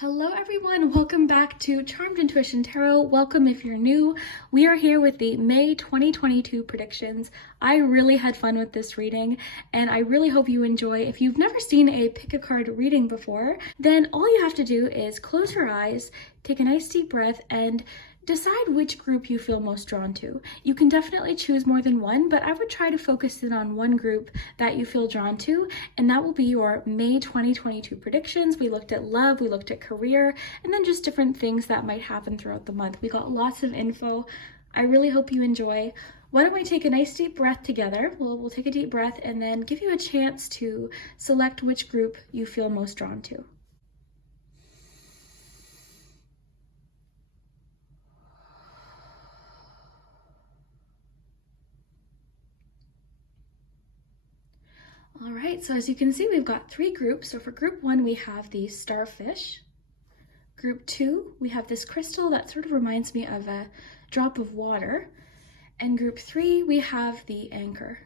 Hello everyone, welcome back to Charmed Intuition Tarot. Welcome if you're new. We are here with the May 2022 predictions. I really had fun with this reading and I really hope you enjoy. If you've never seen a pick a card reading before, then all you have to do is close your eyes, take a nice deep breath, and decide which group you feel most drawn to. You can definitely choose more than one, but I would try to focus in on one group that you feel drawn to, and that will be your May 2022 predictions. We looked at love, we looked at career, and then just different things that might happen throughout the month. We got lots of info. I really hope you enjoy. Why don't we take a nice deep breath together? We'll take a deep breath and then give you a chance to select which group you feel most drawn to. All right, so as you can see, we've got three groups. So for group one, we have the starfish. Group two, we have this crystal that sort of reminds me of a drop of water. And group three, we have the anchor.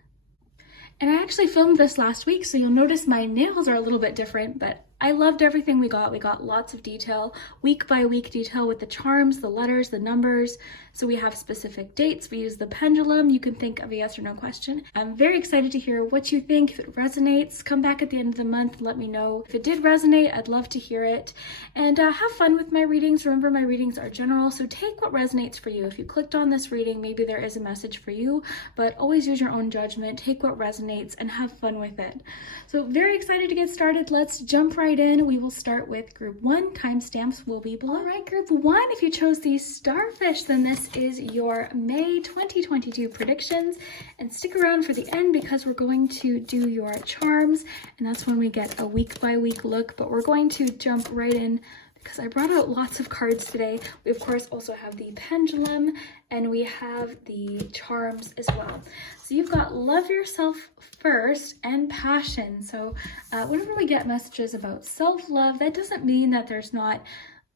And I actually filmed this last week, so you'll notice my nails are a little bit different, but I loved everything we got. We got lots of detail, week by week detail with the charms, the letters, the numbers. So we have specific dates. We use the pendulum. You can think of a yes or no question. I'm very excited to hear what you think. If it resonates, come back at the end of the month, let me know. If it did resonate, I'd love to hear it. And have fun with my readings. Remember, my readings are general, so take what resonates for you. If you clicked on this reading, maybe there is a message for you, but always use your own judgment. Take what resonates and have fun with it. So very excited to get started. Let's jump right in. We will start with group one. Timestamps will be below. All right, group one, if you chose the starfish, then this is your May 2022 predictions. And stick around for the end because we're going to do your charms, and that's when we get a week by week look, but we're going to jump right in because I brought out lots of cards today. We of course also have the pendulum and we have the charms as well. So you've got love yourself first and passion. So whenever we get messages about self-love, that doesn't mean that there's not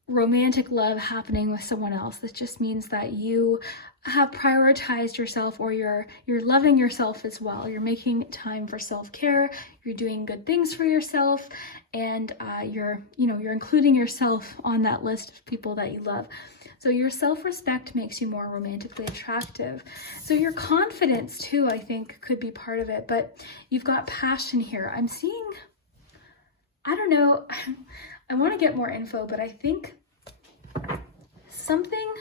romantic love happening with someone else. This just means that you have prioritized yourself, or you're loving yourself as well. You're making time for self-care, you're doing good things for yourself, and you're including yourself on that list of people that you love. So your self-respect makes you more romantically attractive. So your confidence too, I think, could be part of it, but you've got passion here. I'm seeing, I don't know, I want to get more info, but I think something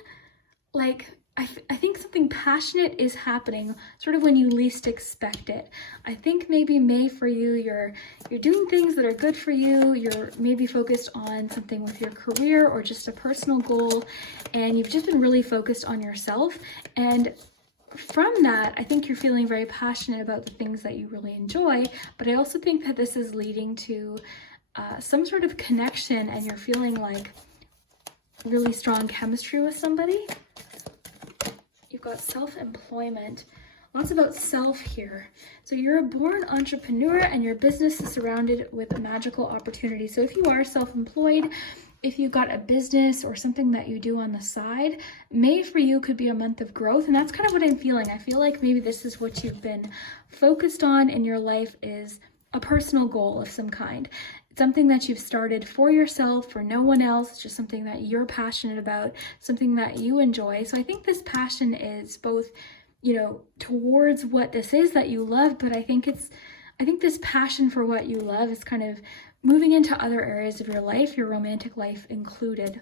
like, I think something passionate is happening sort of when you least expect it. I think maybe May for you, you're doing things that are good for you. You're maybe focused on something with your career or just a personal goal, and you've just been really focused on yourself. And from that, I think you're feeling very passionate about the things that you really enjoy, but I also think that this is leading to some sort of connection, and you're feeling like really strong chemistry with somebody. You've got self-employment, lots about self here. So you're a born entrepreneur and your business is surrounded with magical opportunities. So if you are self-employed, if you've got a business or something that you do on the side, May for you could be a month of growth. And that's kind of what I'm feeling. I feel like maybe this is what you've been focused on in your life, is a personal goal of some kind. Something that you've started for yourself, for no one else. It's just something that you're passionate about, something that you enjoy. So I think this passion is both, towards what this is that you love, but I think this passion for what you love is kind of moving into other areas of your life, your romantic life included.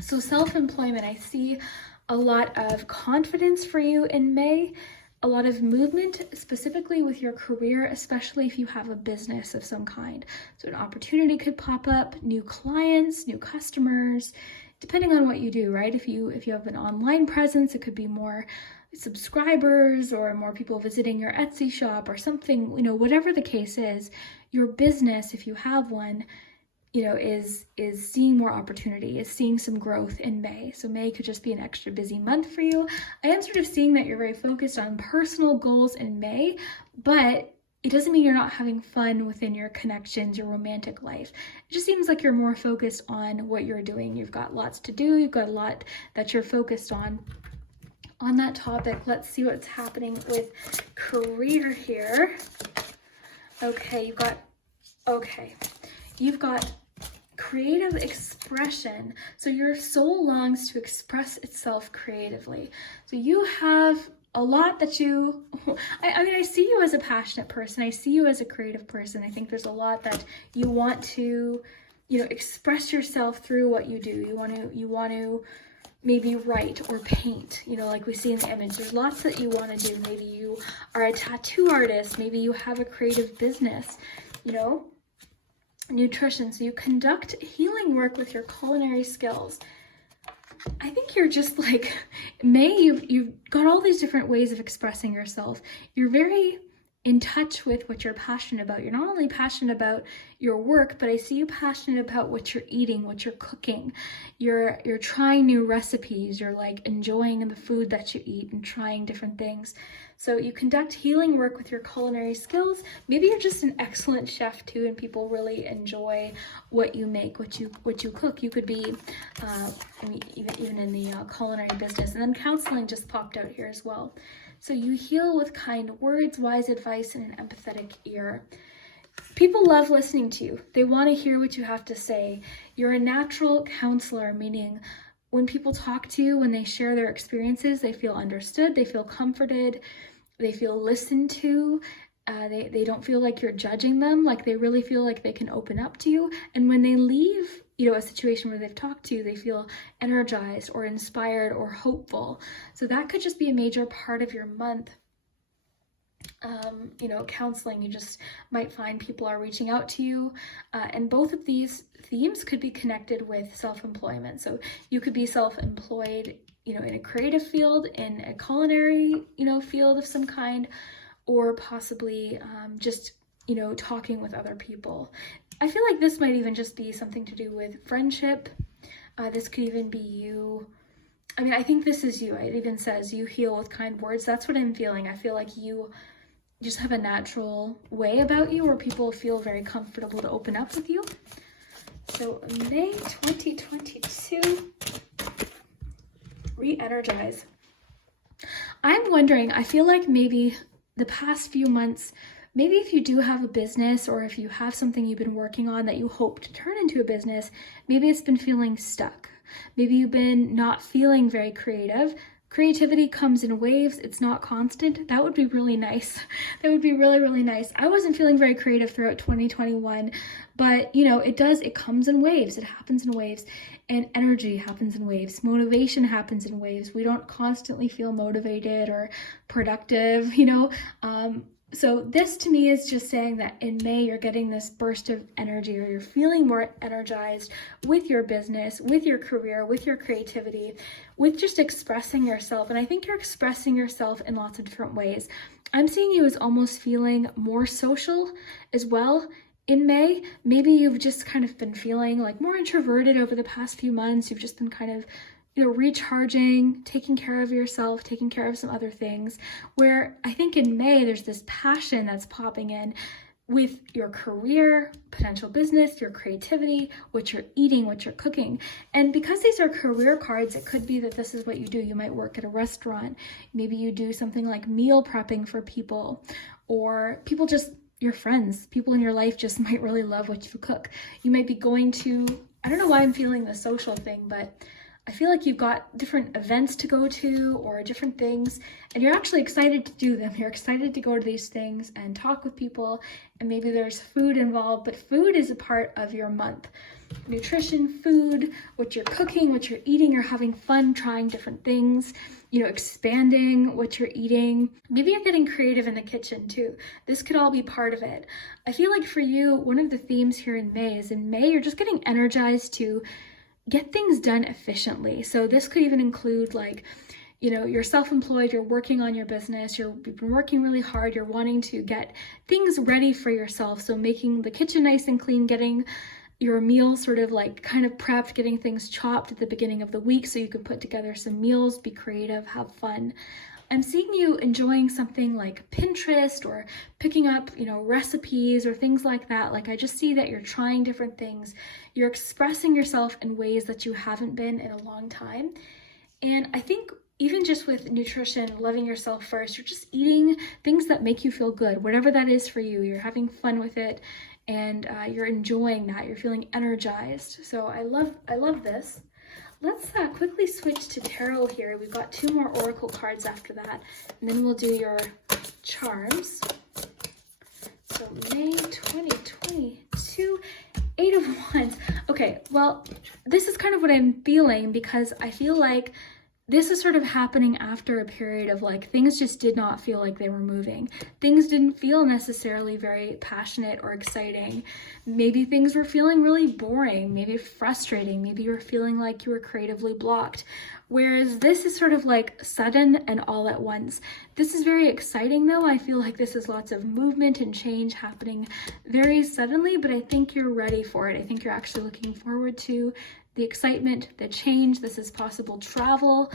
So self-employment, I see a lot of confidence for you in May. A lot of movement, specifically with your career, especially if you have a business of some kind. So an opportunity could pop up, new clients, new customers, depending on what you do, right? If you have an online presence, it could be more subscribers or more people visiting your Etsy shop or something, whatever the case is, your business, if you have one, is seeing more opportunity, is seeing some growth in May. So May could just be an extra busy month for you. I am sort of seeing that you're very focused on personal goals in May, but it doesn't mean you're not having fun within your connections, your romantic life. It just seems like you're more focused on what you're doing. You've got lots to do. You've got a lot that you're focused on. On that topic, let's see what's happening with career here. Okay, you've got creative expression. So your soul longs to express itself creatively. So you have a lot that you, I mean, I see you as a passionate person. I see you as a creative person. I think there's a lot that you want to, express yourself through what you do. You want to maybe write or paint, like we see in the image. There's lots that you want to do. Maybe you are a tattoo artist. Maybe you have a creative business, nutrition. So you conduct healing work with your culinary skills. I think you're just like, May, you've got all these different ways of expressing yourself. You're very in touch with what you're passionate about. You're not only passionate about your work, but I see you passionate about what you're eating, what you're cooking. You're trying new recipes. You're like enjoying the food that you eat and trying different things. So you conduct healing work with your culinary skills. Maybe you're just an excellent chef too, and people really enjoy what you make, what you cook. You could be even in the culinary business. And then counseling just popped out here as well. So you heal with kind words, wise advice, and an empathetic ear. People love listening to you. They want to hear what you have to say. You're a natural counselor, meaning when people talk to you, when they share their experiences, they feel understood, they feel comforted, they feel listened to. They don't feel like you're judging them, like they really feel like they can open up to you. And when they leave, a situation where they've talked to you, they feel energized or inspired or hopeful. So that could just be a major part of your month. Counseling, you just might find people are reaching out to you. And both of these themes could be connected with self-employment. So you could be self-employed, in a creative field, in a culinary, field of some kind, or possibly just, talking with other people. I feel like this might even just be something to do with friendship. This could even be you. I mean, I think this is you. It even says you heal with kind words. That's what I'm feeling. I feel like you just have a natural way about you where people feel very comfortable to open up with you. So May 2022, re-energize. I'm wondering, I feel like maybe the past few months, maybe if you do have a business or if you have something you've been working on that you hope to turn into a business, maybe it's been feeling stuck. Maybe you've been not feeling very creative. Creativity comes in waves. It's not constant. That would be really nice. That would be really, really nice. I wasn't feeling very creative throughout 2021, but it comes in waves. It happens in waves, and energy happens in waves. Motivation happens in waves. We don't constantly feel motivated or productive, So this to me is just saying that in May, you're getting this burst of energy, or you're feeling more energized with your business, with your career, with your creativity, with just expressing yourself. And I think you're expressing yourself in lots of different ways. I'm seeing you as almost feeling more social as well in May. Maybe you've just kind of been feeling like more introverted over the past few months. You've just been kind of recharging, taking care of yourself, taking care of some other things, where I think in May, there's this passion that's popping in with your career, potential business, your creativity, what you're eating, what you're cooking. And because these are career cards, it could be that this is what you do. You might work at a restaurant. Maybe you do something like meal prepping for people, or people just, your friends, people in your life just might really love what you cook. You might be going to, I don't know why I'm feeling the social thing, but I feel like you've got different events to go to or different things, and you're actually excited to do them. You're excited to go to these things and talk with people, and maybe there's food involved, but food is a part of your month. Nutrition, food, what you're cooking, what you're eating, you're having fun trying different things, expanding what you're eating. Maybe you're getting creative in the kitchen too. This could all be part of it. I feel like for you, one of the themes here in May is in May, you're just getting energized to get things done efficiently. So this could even include like, you're self-employed, you're working on your business, you've been working really hard, you're wanting to get things ready for yourself. So making the kitchen nice and clean, getting your meal sort of like kind of prepped, getting things chopped at the beginning of the week so you can put together some meals, be creative, have fun. I'm seeing you enjoying something like Pinterest or picking up, recipes or things like that. Like I just see that you're trying different things. You're expressing yourself in ways that you haven't been in a long time. And I think even just with nutrition, loving yourself first, you're just eating things that make you feel good, whatever that is for you. You're having fun with it. and you're enjoying that. You're feeling energized. So I love this. Let's quickly switch to tarot here. We've got 2 more oracle cards after that, and then we'll do your charms. So May 2022, 8 of Wands. Okay, well, this is kind of what I'm feeling, because I feel like this is sort of happening after a period of like things just did not feel like they were moving. Things didn't feel necessarily very passionate or exciting. Maybe things were feeling really boring, maybe frustrating, maybe you were feeling like you were creatively blocked. Whereas this is sort of like sudden and all at once. This is very exciting though. I feel like this is lots of movement and change happening very suddenly, but I think you're ready for it. I think you're actually looking forward to the excitement, the change. This is possible travel.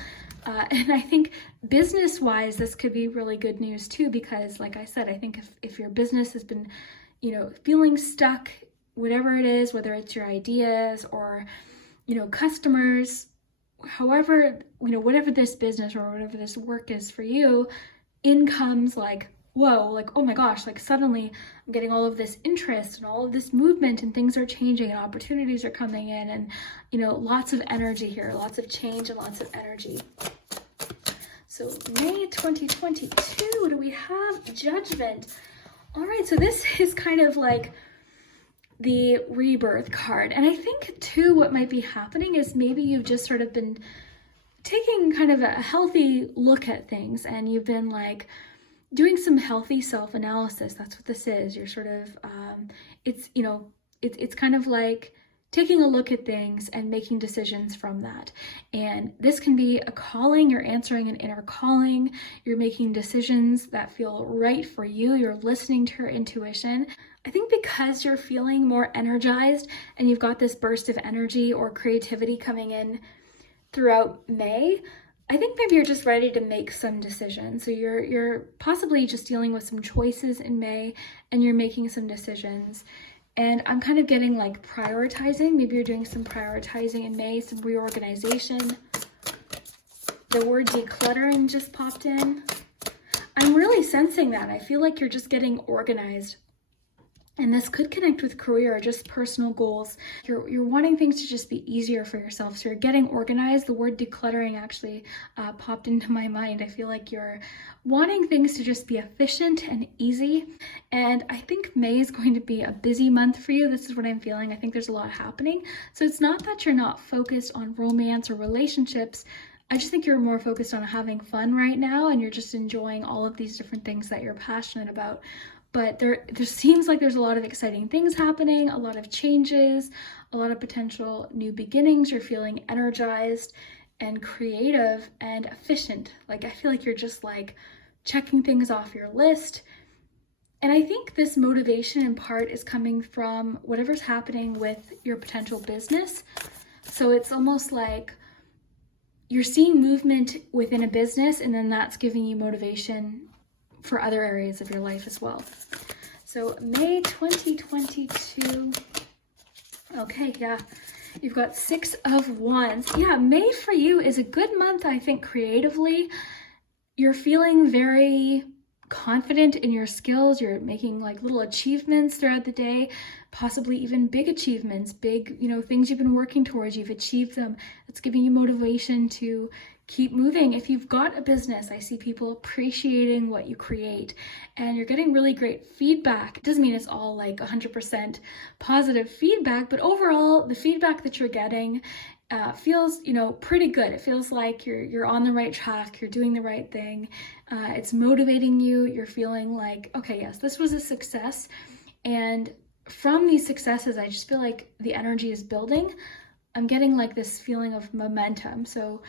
And I think business-wise, this could be really good news too, because like I said, I think if your business has been, feeling stuck, whatever it is, whether it's your ideas or, customers, however, whatever this business or whatever this work is for you, in comes like, whoa, like, oh my gosh, like suddenly I'm getting all of this interest and all of this movement and things are changing and opportunities are coming in and, lots of energy here, lots of change and lots of energy. So May 2022, do we have Judgment? All right, so this is kind of like the rebirth card. And I think too, what might be happening is maybe you've just sort of been taking kind of a healthy look at things and you've been like, doing some healthy self-analysis. That's what this is. You're sort of, it's kind of like taking a look at things and making decisions from that. And this can be a calling. You're answering an inner calling. You're making decisions that feel right for you. You're listening to your intuition. I think because you're feeling more energized and you've got this burst of energy or creativity coming in throughout May, I think maybe you're just ready to make some decisions. So you're possibly just dealing with some choices in May and you're making some decisions. And I'm kind of getting like prioritizing. Maybe you're doing some prioritizing in May, some reorganization. The word decluttering just popped in. I'm really sensing that. I feel like you're just getting organized. And this could connect with career or just personal goals. You're wanting things to just be easier for yourself. So you're getting organized. The word decluttering actually popped into my mind. I feel like you're wanting things to just be efficient and easy. And I think May is going to be a busy month for you. This is what I'm feeling. I think there's a lot happening. So it's not that you're not focused on romance or relationships. I just think you're more focused on having fun right now and you're just enjoying all of these different things that you're passionate about. But there seems like there's a lot of exciting things happening, a lot of changes, a lot of potential new beginnings. You're feeling energized and creative and efficient. Like I feel like you're just like checking things off your list. And I think this motivation in part is coming from whatever's happening with your potential business. So it's almost like you're seeing movement within a business and then that's giving you motivation for other areas of your life as well. So May 2022. Okay, yeah. You've got 6 of Wands. Yeah, May for you is a good month, I think, creatively. You're feeling very confident in your skills. You're making like little achievements throughout the day, possibly even big achievements, big, things you've been working towards. You've achieved them. It's giving you motivation to keep moving. If you've got a business, I see people appreciating what you create and you're getting really great feedback. It doesn't mean it's all like 100% positive feedback, but overall the feedback that you're getting feels, pretty good. It feels like you're on the right track, you're doing the right thing. It's motivating you. You're feeling like, okay, yes, this was a success. And from these successes, I just feel like the energy is building. I'm getting like this feeling of momentum. So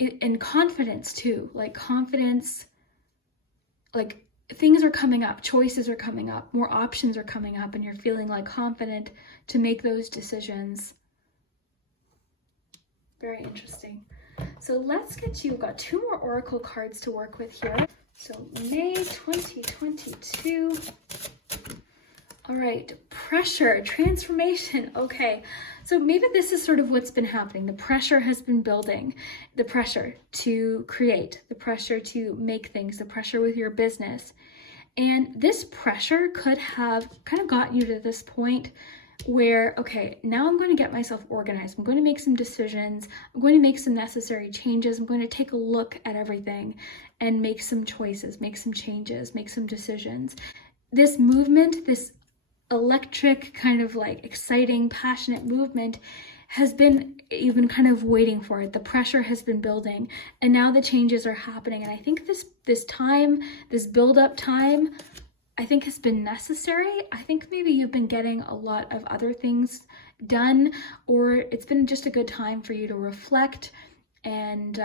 and confidence too, like confidence, like things are coming up, choices are coming up, more options are coming up, and you're feeling like confident to make those decisions. Very interesting. So let's get we've got 2 more oracle cards to work with here. So May 2022. All right, pressure, transformation. Okay, so maybe this is sort of what's been happening. The pressure has been building, the pressure to create, the pressure to make things, the pressure with your business. And this pressure could have kind of gotten you to this point where, okay, now I'm going to get myself organized. I'm going to make some decisions. I'm going to make some necessary changes. I'm going to take a look at everything and make some choices, make some changes, make some decisions. This movement, this electric kind of like exciting, passionate movement you've been kind of waiting for it. The pressure has been building and now the changes are happening. And I think this time, this build-up time, I think has been necessary. I think maybe you've been getting a lot of other things done, or it's been just a good time for you to reflect, and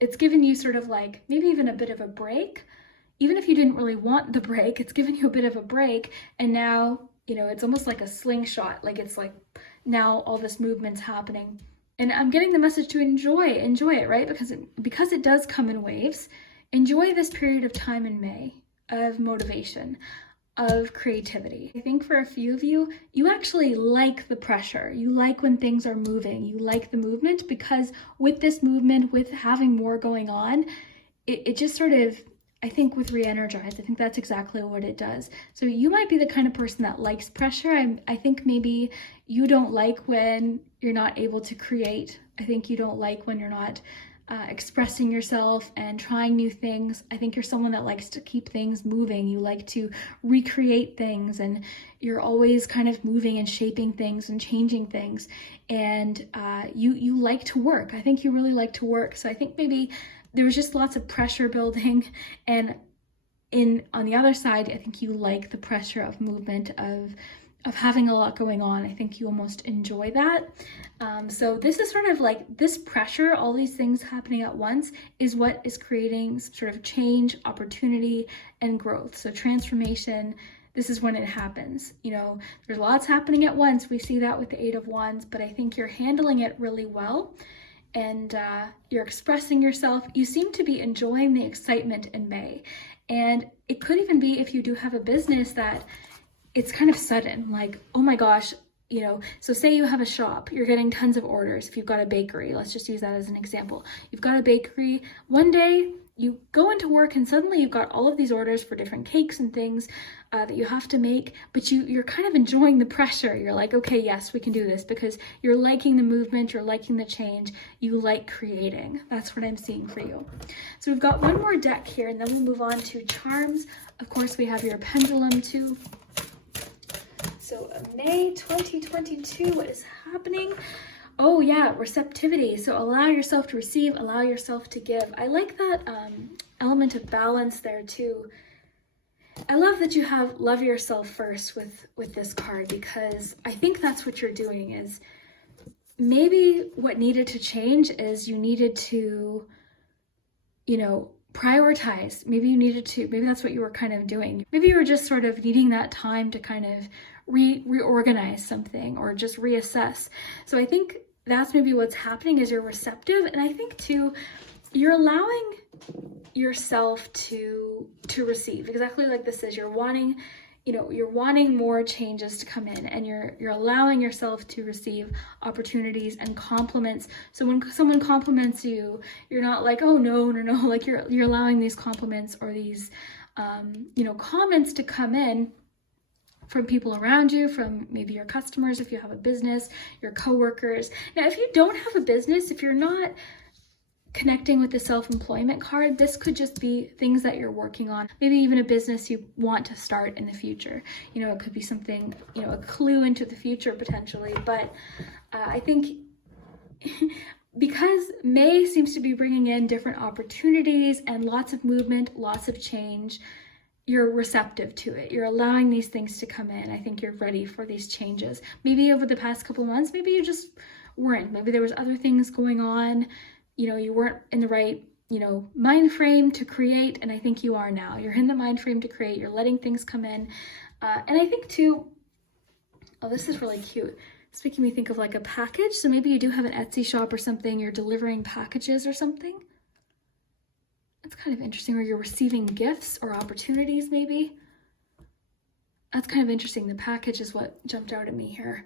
it's given you sort of like maybe even a bit of a break. Even if you didn't really want the break, it's given you a bit of a break, and now, you know, it's almost like a slingshot. Like it's like now all this movement's happening. And I'm getting the message to enjoy it, right? Because it does come in waves. Enjoy this period of time in May of motivation, of creativity. I think for a few of you, you actually like the pressure. You like when things are moving. You like the movement, because with this movement, with having more going on, it just sort of, I think with re-energize, I think that's exactly what it does. So you might be the kind of person that likes pressure. I think maybe you don't like when you're not able to create. I think you don't like when you're not expressing yourself and trying new things. I think you're someone that likes to keep things moving. You like to recreate things, and you're always kind of moving and shaping things and changing things. And you like to work. I think you really like to work. So I think maybe there was just lots of pressure building, and on the other side, I think you like the pressure of movement, of having a lot going on. I think you almost enjoy that. So this is sort of like this pressure, all these things happening at once, is what is creating sort of change, opportunity, and growth. So transformation, this is when it happens. You know, there's lots happening at once. We see that with the Eight of Wands, but I think you're handling it really well. And you're expressing yourself. You seem to be enjoying the excitement in May. And it could even be, if you do have a business, that it's kind of sudden, like, oh my gosh, you know, so say you have a shop, you're getting tons of orders. If you've got a bakery, let's just use that as an example. You've got a bakery, one day you go into work and suddenly you've got all of these orders for different cakes and things that you have to make, but you're kind of enjoying the pressure. You're like, okay, yes, we can do this, because you're liking the movement, you're liking the change, you like creating. That's what I'm seeing for you. So we've got one more deck here, and then we'll move on to charms. Of course, we have your pendulum too. So May 2022, what is happening? Oh yeah, receptivity. So allow yourself to receive, allow yourself to give. I like that element of balance there too. I love that you have love yourself first with this card, because I think that's what you're doing. Is maybe what needed to change is you needed to, you know, prioritize. Maybe that's what you were kind of doing. Maybe you were just sort of needing that time to kind of reorganize something, or just reassess. So I think that's maybe what's happening, is you're receptive. And I think too, you're allowing yourself to receive exactly like this is. You're wanting more changes to come in, and you're allowing yourself to receive opportunities and compliments. So when someone compliments you, you're not like, oh no, like you're allowing these compliments or these comments to come in from people around you, from maybe your customers if you have a business, your coworkers. Now, if you don't have a business, if you're not connecting with the self-employment card, this could just be things that you're working on. Maybe even a business you want to start in the future. You know, it could be something, you know, a clue into the future potentially. But I think because May seems to be bringing in different opportunities and lots of movement, lots of change, you're receptive to it. You're allowing these things to come in. I think you're ready for these changes. Maybe over the past couple months, maybe you just weren't. Maybe there was other things going on. You know, you weren't in the right, mind frame to create. And I think you are now. You're in the mind frame to create. You're letting things come in. And I think too, oh, this is really cute. It's making me think of like a package. So maybe you do have an Etsy shop or something. You're delivering packages or something. That's kind of interesting. Or you're receiving gifts or opportunities maybe. That's kind of interesting. The package is what jumped out at me here.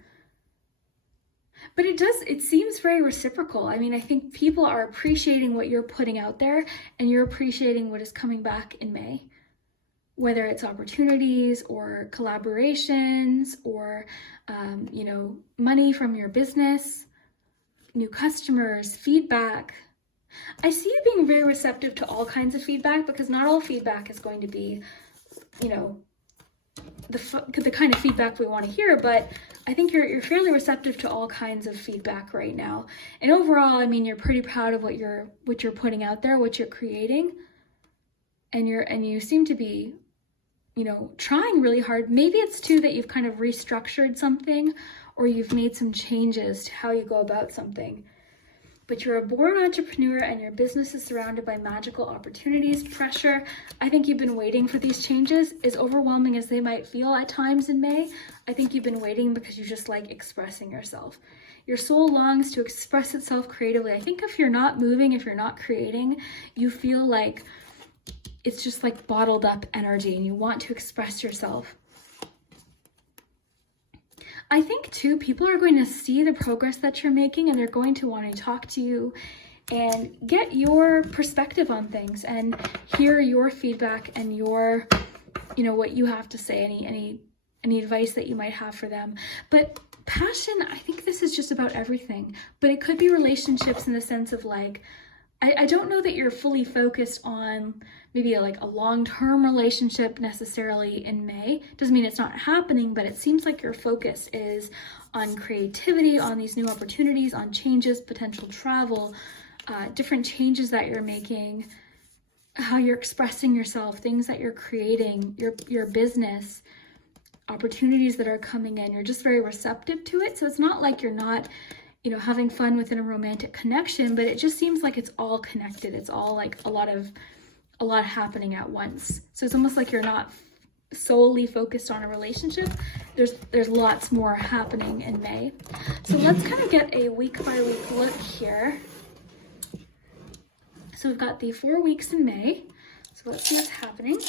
But it seems very reciprocal. I mean, I think people are appreciating what you're putting out there, and you're appreciating what is coming back in May. whether it's opportunities or collaborations or, money from your business, new customers, feedback. I see you being very receptive to all kinds of feedback, because not all feedback is going to be, the kind of feedback we want to hear, but I think you're fairly receptive to all kinds of feedback right now. And overall, I mean, you're pretty proud of what you're putting out there, what you're creating, and you seem to be, trying really hard. Maybe it's too that you've kind of restructured something, or you've made some changes to how you go about something. But you're a born entrepreneur, and your business is surrounded by magical opportunities. Pressure, I think you've been waiting for these changes. As overwhelming as they might feel at times in May, I think you've been waiting because you just like expressing yourself. Your soul longs to express itself creatively. I think if you're not moving, if you're not creating, you feel like it's just like bottled up energy, and you want to express yourself. I think too, people are going to see the progress that you're making, and they're going to want to talk to you and get your perspective on things and hear your feedback and your, what you have to say, any advice that you might have for them. But passion, I think this is just about everything, but it could be relationships in the sense of like, I don't know that you're fully focused on maybe like a long-term relationship necessarily in May. Doesn't mean it's not happening, but it seems like your focus is on creativity, on these new opportunities, on changes, potential travel, different changes that you're making, how you're expressing yourself, things that you're creating, your business, opportunities that are coming in. You're just very receptive to it. So it's not like you're not having fun within a romantic connection, but it just seems like it's all connected. It's all like a lot happening at once. So it's almost like you're not solely focused on a relationship. There's lots more happening in May. So let's kind of get a week by week look here. So we've got the 4 weeks in May. So let's see what's happening.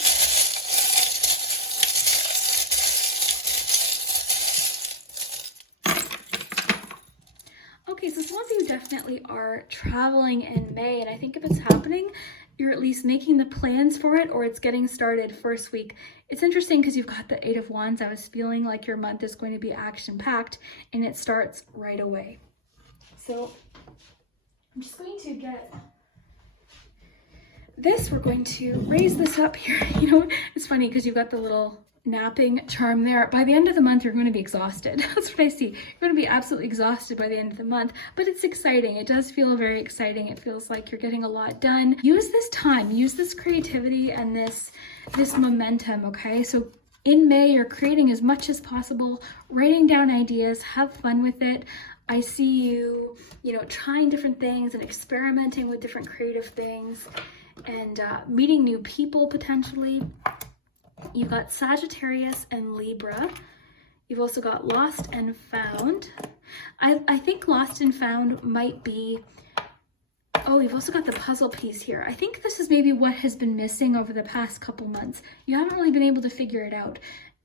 Okay, so some of you definitely are traveling in May, and I think if it's happening, you're at least making the plans for it, or it's getting started first week. It's interesting because you've got the 8 of Wands. I was feeling like your month is going to be action-packed, and it starts right away. So I'm just going to get this. We're going to raise this up here. It's funny because you've got the little napping charm there. By the end of the month, you're going to be exhausted. That's what I see. You're going to be absolutely exhausted by the end of the month, but it's exciting. It does feel very exciting. It feels like you're getting a lot done. Use this time, use this creativity and this momentum, okay? So in May, you're creating as much as possible, writing down ideas, have fun with it. I see you, trying different things and experimenting with different creative things and meeting new people potentially. You've got Sagittarius and Libra. You've also got Lost and Found. I think Lost and Found might be, you've also got the puzzle piece here. I think this is maybe what has been missing over the past couple months. You haven't really been able to figure it out,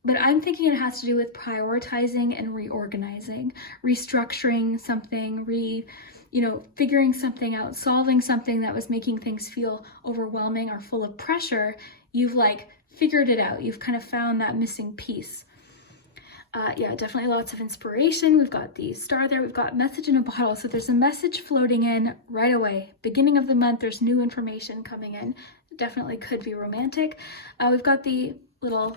but I'm thinking it has to do with prioritizing and reorganizing, restructuring something, figuring something out, solving something that was making things feel overwhelming or full of pressure. You've figured it out. You've kind of found that missing piece. Definitely lots of inspiration. We've got the star there. We've got message in a bottle. So there's a message floating in right away. Beginning of the month, there's new information coming in. Definitely could be romantic. We've got the little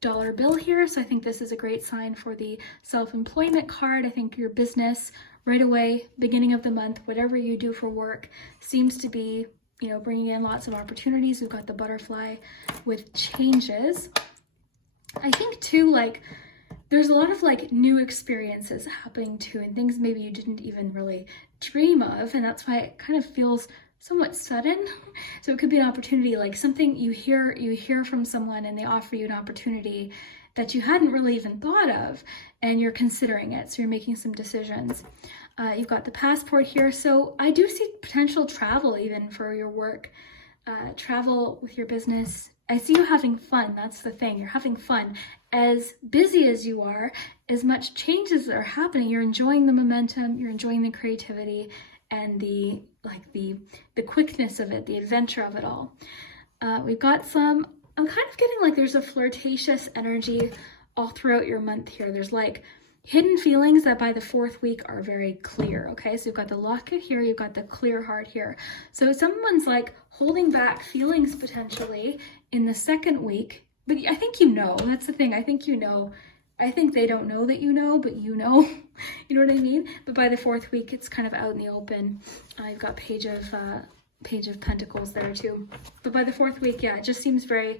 dollar bill here. So I think this is a great sign for the self-employment card. I think your business right away, beginning of the month, whatever you do for work seems to be bringing in lots of opportunities. We've got the butterfly with changes. I think too, there's a lot of new experiences happening too, and things maybe you didn't even really dream of, and that's why it kind of feels somewhat sudden. So it could be an opportunity, something you hear from someone and they offer you an opportunity that you hadn't really even thought of, and you're considering it, so you're making some decisions. You've got the passport here, so I do see potential travel even for your work, travel with your business. I see you having fun. That's the thing. You're having fun. As busy as you are, as much changes are happening, you're enjoying the momentum, you're enjoying the creativity and the quickness of it, the adventure of it all. We've got some I'm kind of getting like there's a flirtatious energy all throughout your month here. There's like hidden feelings that by the 4th week are very clear, okay? So you've got the locket here, you've got the clear heart here. So someone's like holding back feelings potentially in the 2nd week, but I think you know, that's the thing, I think you know. I think they don't know that you know, but you know, you know what I mean? But by the 4th week, it's kind of out in the open. You've got Page of Pentacles there too. But by the 4th week, yeah, it just seems very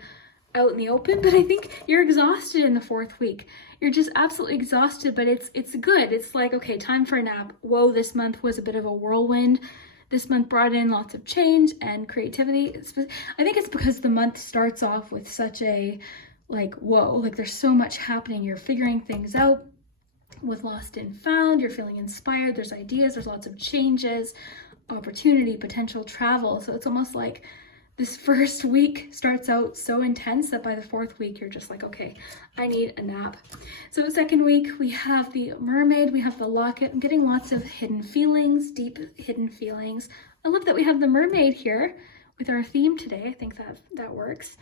out in the open, but I think you're exhausted in the 4th week. You're just absolutely exhausted, but it's good. It's like, okay, time for a nap. Whoa, this month was a bit of a whirlwind. This month brought in lots of change and creativity. I think it's because the month starts off with such a, like, whoa, like there's so much happening. You're figuring things out with Lost and Found. You're feeling inspired. There's ideas. There's lots of changes, opportunity, potential travel. So it's almost like this 1st week starts out so intense that by the 4th week, you're just like, okay, I need a nap. So 2nd week, we have the Mermaid, we have the Locket. I'm getting lots of hidden feelings, deep hidden feelings. I love that we have the Mermaid here with our theme today. I think that works.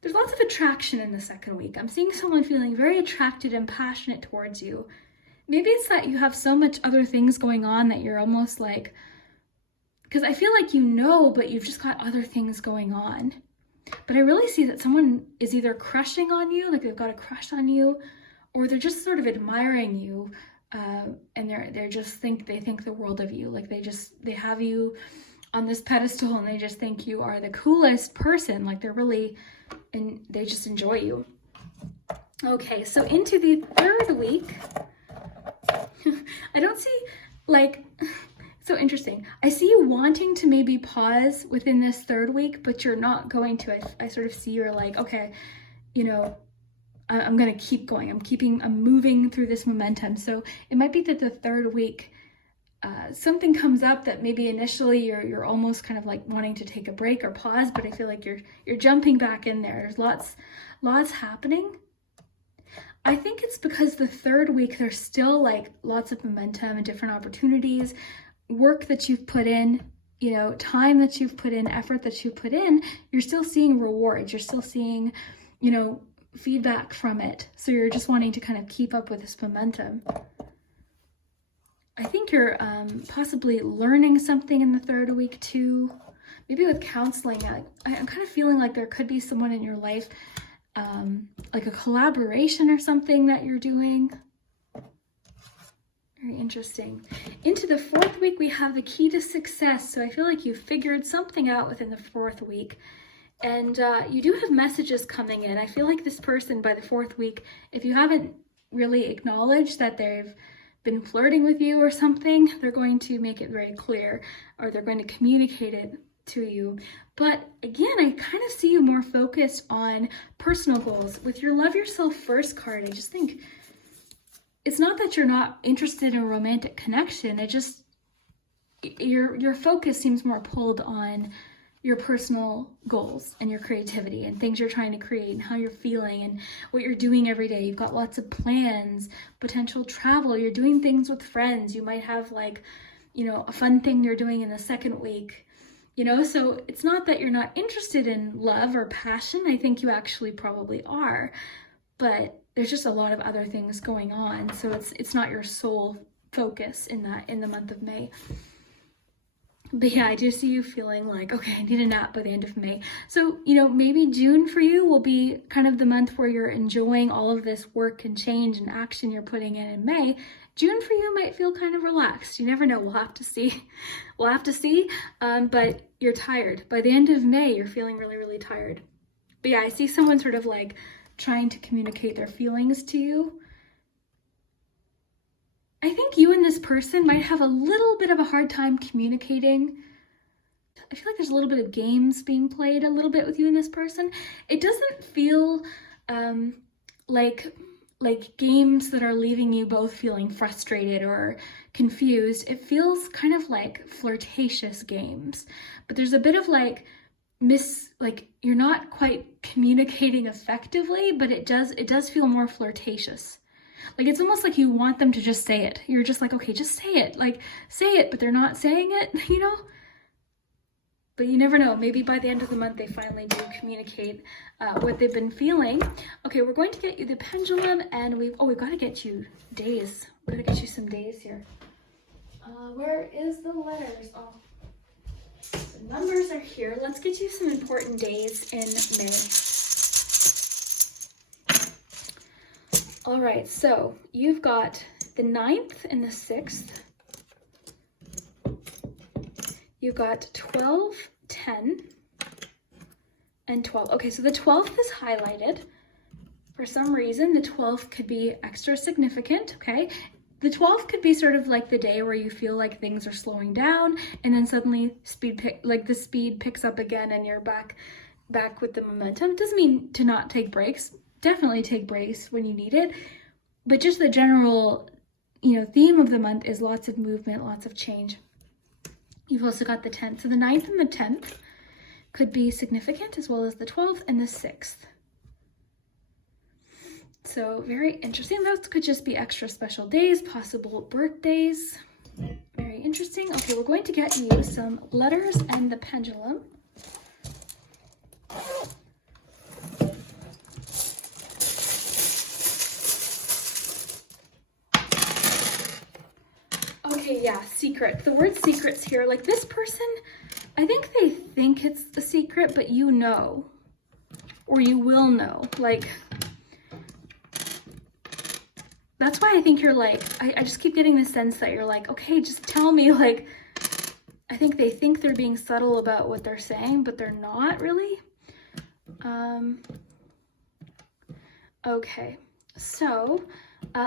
There's lots of attraction in the 2nd week. I'm seeing someone feeling very attracted and passionate towards you. Maybe it's that you have so much other things going on that you're almost like, because I feel like you know, but you've just got other things going on. But I really see that someone is either crushing on you, like they've got a crush on you, or they're just sort of admiring you, and they think the world of you. Like they have you on this pedestal, and they just think you are the coolest person. Like and they just enjoy you. Okay, so into the 3rd week, I don't see, like, so interesting. I see you wanting to maybe pause within this 3rd week, but you're not going to. I sort of see you're like, okay, you know, I'm going to keep going. I'm moving through this momentum. So it might be that the 3rd week, something comes up that maybe initially you're almost kind of like wanting to take a break or pause, but I feel like you're jumping back in there. There's lots happening. I think it's because the 3rd week, there's still like lots of momentum and different opportunities, work that you've put in, you know, time that you've put in, effort that you've put in. You're still seeing rewards. You're still seeing, you know, feedback from it. So you're just wanting to kind of keep up with this momentum. I think you're possibly learning something in the 3rd week too. Maybe with counseling, I'm kind of feeling like there could be someone in your life, like a collaboration or something that you're doing. Very interesting. Into the 4th week, we have the key to success. So I feel like you figured something out within the 4th week. And you do have messages coming in. I feel like this person by the 4th week, if you haven't really acknowledged that they've been flirting with you or something, they're going to make it very clear, or they're going to communicate it to you. But again, I kind of see you more focused on personal goals. With your Love Yourself First card, I just think it's not that you're not interested in a romantic connection. It just, your focus seems more pulled on your personal goals and your creativity and things you're trying to create and how you're feeling and what you're doing every day. You've got lots of plans, potential travel. You're doing things with friends. You might have like, you know, a fun thing you're doing in the 2nd week, you know? So it's not that you're not interested in love or passion. I think you actually probably are, but there's just a lot of other things going on. So it's not your sole focus in the month of May. But yeah, I do see you feeling like, okay, I need a nap by the end of May. So, you know, maybe June for you will be kind of the month where you're enjoying all of this work and change and action you're putting in May. June for you might feel kind of relaxed. You never know. We'll have to see. But you're tired. By the end of May, you're feeling really, really tired. But yeah, I see someone sort of like trying to communicate their feelings to you. I think you and this person might have a little bit of a hard time communicating. I feel like there's a little bit of games being played a little bit with you and this person. It doesn't feel like games that are leaving you both feeling frustrated or confused. It feels kind of like flirtatious games, but there's a bit of like you're not quite communicating effectively, but it does feel more flirtatious. Like it's almost like you want them to just say it. You're just like, okay, just say it. Like say it, but they're not saying it, you know? But you never know, maybe by the end of the month they finally do communicate what they've been feeling. Okay, we're going to get you the pendulum, and we've got to get you days. We've got to get you some days here. Where is the letters? Oh, the numbers are here. Let's get you some important days in May. All right, so you've got the 9th and the 6th. You've got 12, 10, and 12. Okay, so the 12th is highlighted. For some reason, the 12th could be extra significant, okay? The 12th could be sort of like the day where you feel like things are slowing down, and then suddenly the speed picks up again and you're back with the momentum. It doesn't mean to not take breaks. Definitely take breaks when you need it. But just the general, theme of the month is lots of movement, lots of change. You've also got the 10th. So the 9th and the 10th could be significant, as well as the 12th and the 6th. So very interesting. Those could just be extra special days, possible birthdays. Very interesting. Okay, we're going to get you some letters and the pendulum. Okay, yeah, secret. The word secret's here. Like this person, I think they think it's a secret, but you know, or you will know. Like, that's why I think you're like, I just keep getting the sense that you're like, okay, just tell me. Like, I think they think they're being subtle about what they're saying, but they're not really. Okay, so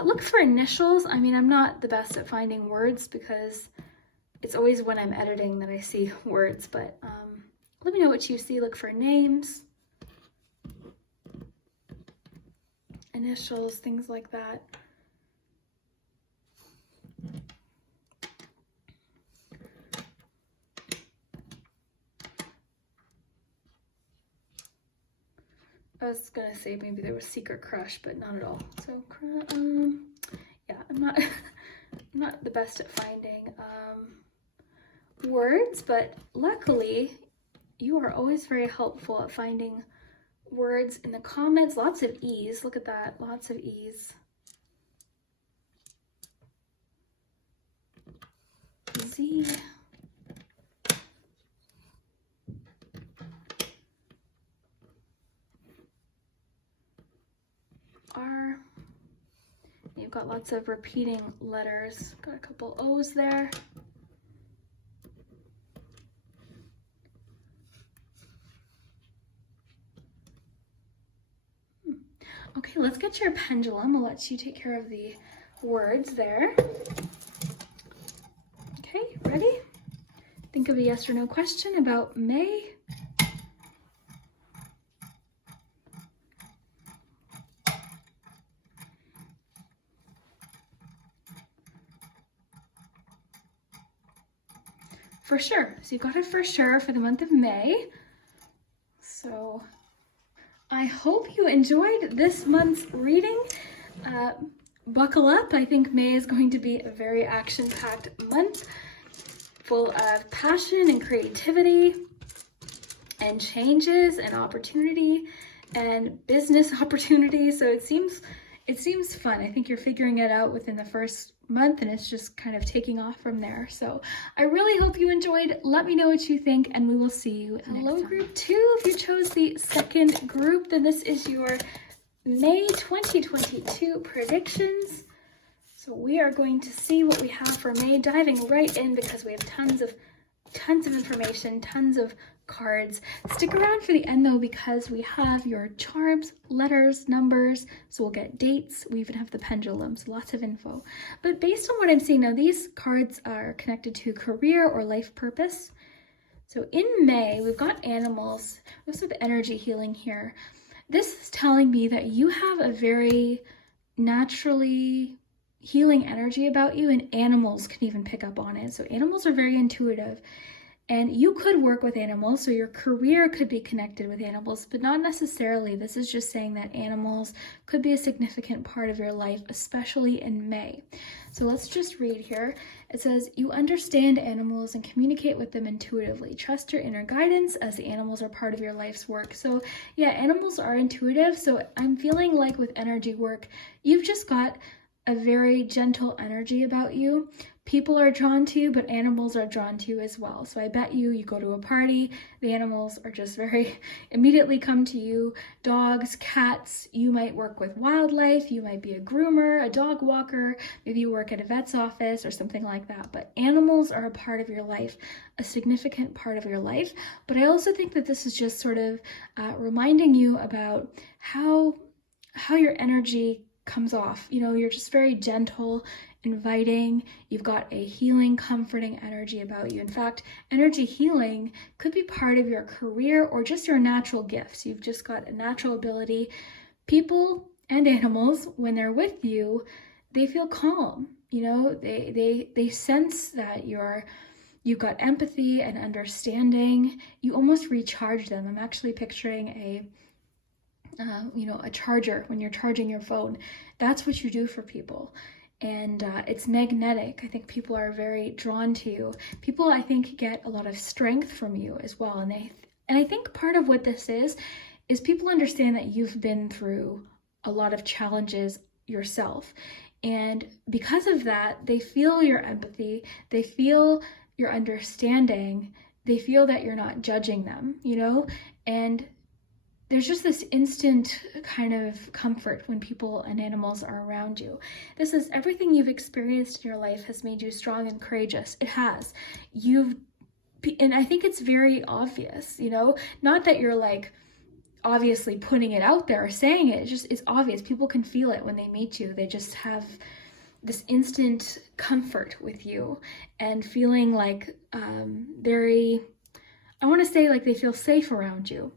look for initials. I mean, I'm not the best at finding words because it's always when I'm editing that I see words, but let me know what you see. Look for names, initials, things like that. I was gonna say maybe there was secret crush, but not at all. So yeah, I'm not the best at finding words, but luckily you are always very helpful at finding words in the comments. Lots of E's. Look at that, lots of E's. Z. R. You've got lots of repeating letters. Got a couple O's there. Okay, let's get your pendulum. We'll let you take care of the words there. Okay, ready? Think of a yes or no question about May. For sure. So you got it for sure for the month of May. So I hope you enjoyed this month's reading. Buckle up. I think May is going to be a very action-packed month, full of passion and creativity and changes and opportunity and business opportunities. So it seems fun. I think you're figuring it out within the first month and it's just kind of taking off from there. So I really hope you enjoyed. Let me know what you think and we will see you next time. Hello group 2. If you chose the second group, then this is your May 2022 predictions. So we are going to see what we have for May, diving right in because we have tons of information, tons of cards. Stick around for the end though because we have your charms, letters, numbers, so we'll get dates. We even have the pendulums, lots of info. But based on what I'm seeing now, these cards are connected to career or life purpose. So in May, we've got animals. We also have energy healing here. This is telling me that you have a very naturally healing energy about you, and animals can even pick up on it. So animals are very intuitive. And you could work with animals, so your career could be connected with animals, but not necessarily. This is just saying that animals could be a significant part of your life, especially in May. So let's just read here. It says, you understand animals and communicate with them intuitively. Trust your inner guidance as the animals are part of your life's work. So yeah, animals are intuitive. So I'm feeling like with energy work, you've just got a very gentle energy about you. People are drawn to you, but animals are drawn to you as well. So I bet you go to a party, the animals are just very immediately come to you. Dogs, cats, you might work with wildlife, you might be a groomer, a dog walker, maybe you work at a vet's office or something like that. But animals are a part of your life, a significant part of your life. But I also think that this is just sort of reminding you about how your energy comes off. You're just very gentle, inviting. You've got a healing, comforting energy about you. In fact, energy healing could be part of your career or just your natural gifts. You've just got a natural ability. People and animals, when they're with you, they feel calm. They sense that you've got empathy and understanding. You almost recharge them. I'm actually picturing a charger. When you're charging your phone, that's what you do for people. And it's magnetic. I think people are very drawn to you. People, I think, get a lot of strength from you as well. And I think part of what this is people understand that you've been through a lot of challenges yourself. And because of that, they feel your empathy, they feel your understanding, they feel that you're not judging them, and there's just this instant kind of comfort when people and animals are around you. This is everything you've experienced in your life has made you strong and courageous. It has. And I think it's very obvious, not that you're like obviously putting it out there or saying it. It's obvious. People can feel it when they meet you. They just have this instant comfort with you and feeling like I want to say like they feel safe around you.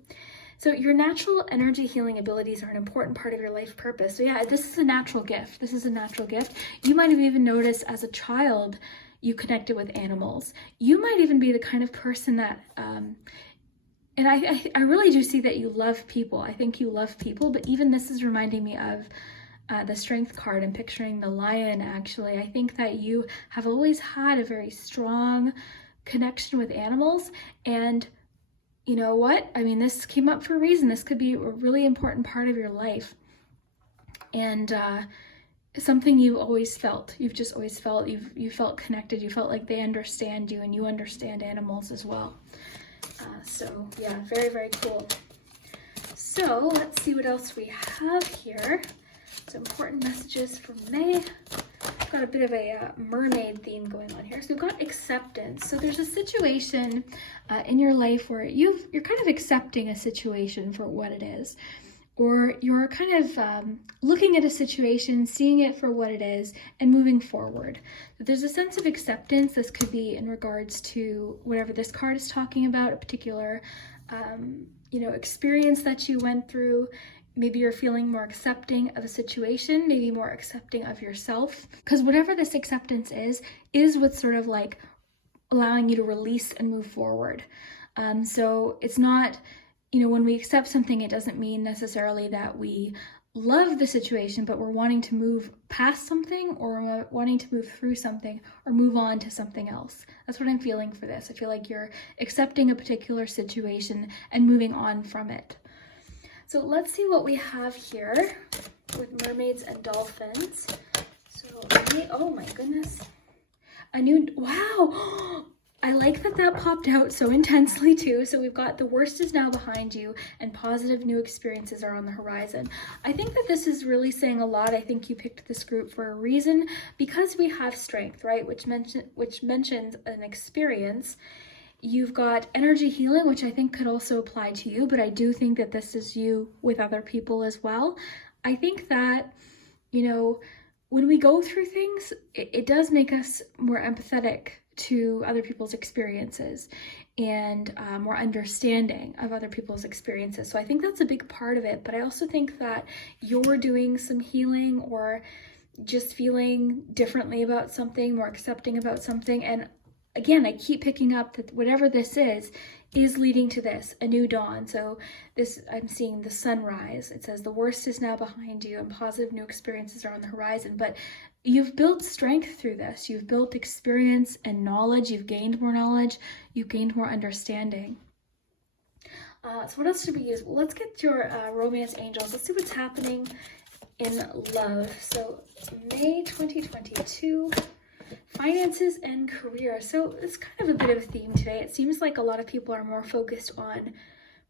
So your natural energy healing abilities are an important part of your life purpose. So yeah, this is a natural gift. This is a natural gift. You might have even noticed as a child, you connected with animals. You might even be the kind of person that, and I really do see that you love people. I think you love people, but even this is reminding me of the strength card. I'm picturing the lion, actually. I think that you have always had a very strong connection with animals, and you know what? I mean, this came up for a reason. This could be a really important part of your life. And something you've always felt. You've just always felt, you felt connected. You felt like they understand you and you understand animals as well. So yeah, very, very cool. So let's see what else we have here. Some important messages for May. I've got a bit of a mermaid theme going on here. So we've got acceptance. So there's a situation in your life where you're kind of accepting a situation for what it is, or you're kind of looking at a situation, seeing it for what it is, and moving forward. There's a sense of acceptance. This could be in regards to whatever this card is talking about, a particular experience that you went through. Maybe you're feeling more accepting of a situation, maybe more accepting of yourself. Because whatever this acceptance is what's sort of like allowing you to release and move forward. So it's not, when we accept something, it doesn't mean necessarily that we love the situation, but we're wanting to move past something, or we're wanting to move through something, or move on to something else. That's what I'm feeling for this. I feel like you're accepting a particular situation and moving on from it. So let's see what we have here with mermaids and dolphins. So, oh my goodness. Wow. I like that popped out so intensely too. So we've got the worst is now behind you and positive new experiences are on the horizon. I think that this is really saying a lot. I think you picked this group for a reason because we have strength, right? Which mentions an experience. You've got energy healing, which I think could also apply to you, but I do think that this is you with other people as well. I think that, when we go through things, it does make us more empathetic to other people's experiences and more understanding of other people's experiences. So I think that's a big part of it, but I also think that you're doing some healing or just feeling differently about something, more accepting about something, and again, I keep picking up that whatever this is leading to this, a new dawn. So this, I'm seeing the sunrise. It says the worst is now behind you and positive new experiences are on the horizon. But you've built strength through this. You've built experience and knowledge. You've gained more knowledge. You've gained more understanding. So what else should we use? Well, let's get your romance angels. Let's see what's happening in love. So May 2022. Finances and career. So it's kind of a bit of a theme today. It seems like a lot of people are more focused on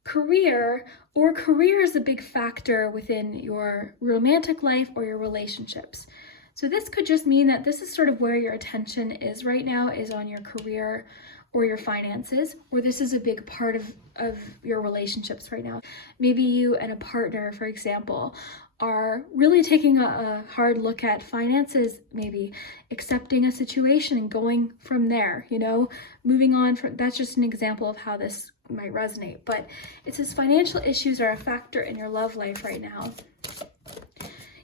career, or career is a big factor within your romantic life or your relationships. So this could just mean that this is sort of where your attention is right now, is on your career or your finances, or this is a big part of your relationships right now. Maybe you and a partner, for example, are really taking a hard look at finances, maybe accepting a situation and going from there, you know, moving on from, that's just an example of how this might resonate. But it says financial issues are a factor in your love life right now,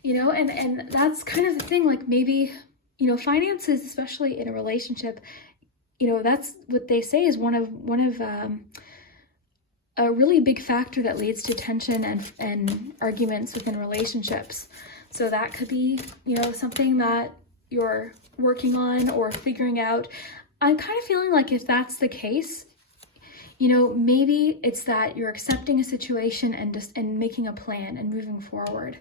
you know, and that's kind of the thing, like maybe, you know, finances, especially in a relationship, you know, that's what they say is one of a really big factor that leads to tension and arguments within relationships. So that could be, you know, something that you're working on or figuring out. I'm kind of feeling like if that's the case, you know, maybe it's that you're accepting a situation and making a plan and moving forward.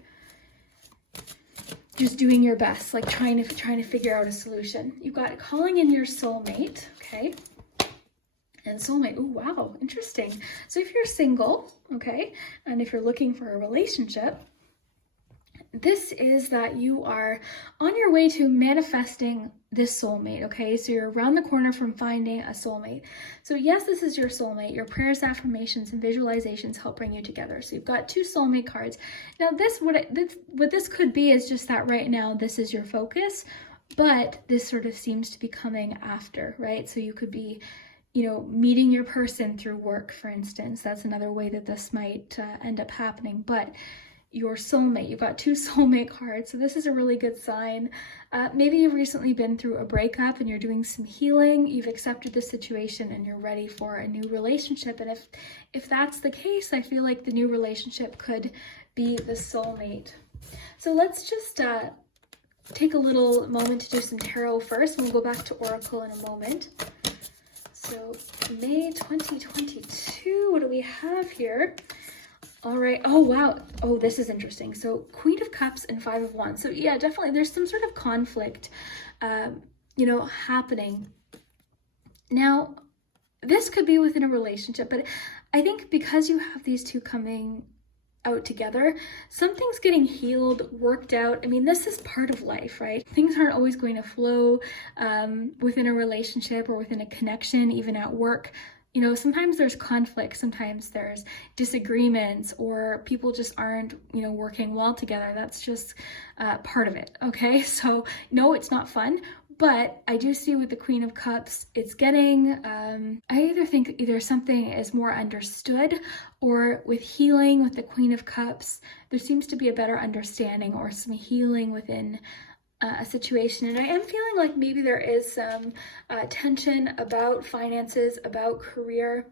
Just doing your best, like trying to figure out a solution. You've got calling in your soulmate, okay? And soulmate, oh wow, interesting. So if you're single, okay, and if you're looking for a relationship, this is that you are on your way to manifesting this soulmate, okay? So you're around the corner from finding a soulmate. So yes, this is your soulmate. Your prayers, affirmations, and visualizations help bring you together. So you've got two soulmate cards. Now what this could be is just that right now this is your focus, but this sort of seems to be coming after, right? So you could be, you know, meeting your person through work, for instance. That's another way that this might end up happening. But your soulmate, you've got two soulmate cards. So this is a really good sign. Maybe you've recently been through a breakup and you're doing some healing. You've accepted the situation and you're ready for a new relationship. And if that's the case, I feel like the new relationship could be the soulmate. So let's just take a little moment to do some tarot first, and we'll go back to Oracle in a moment. So May 2022, what do we have here? All right. Oh, wow. Oh, this is interesting. So Queen of Cups and Five of Wands. So yeah, definitely there's some sort of conflict, you know, happening. Now, this could be within a relationship, but I think because you have these two coming out together, something's getting healed, worked out. I mean, this is part of life, right? Things aren't always going to flow within a relationship or within a connection, even at work. You know, sometimes there's conflict, sometimes there's disagreements, or people just aren't, you know, working well together. That's just part of it, okay? So no, it's not fun, but I do see with the Queen of Cups, it's getting, I either think either something is more understood, or with healing with the Queen of Cups, there seems to be a better understanding or some healing within a situation. And I am feeling like maybe there is some tension about finances, about career.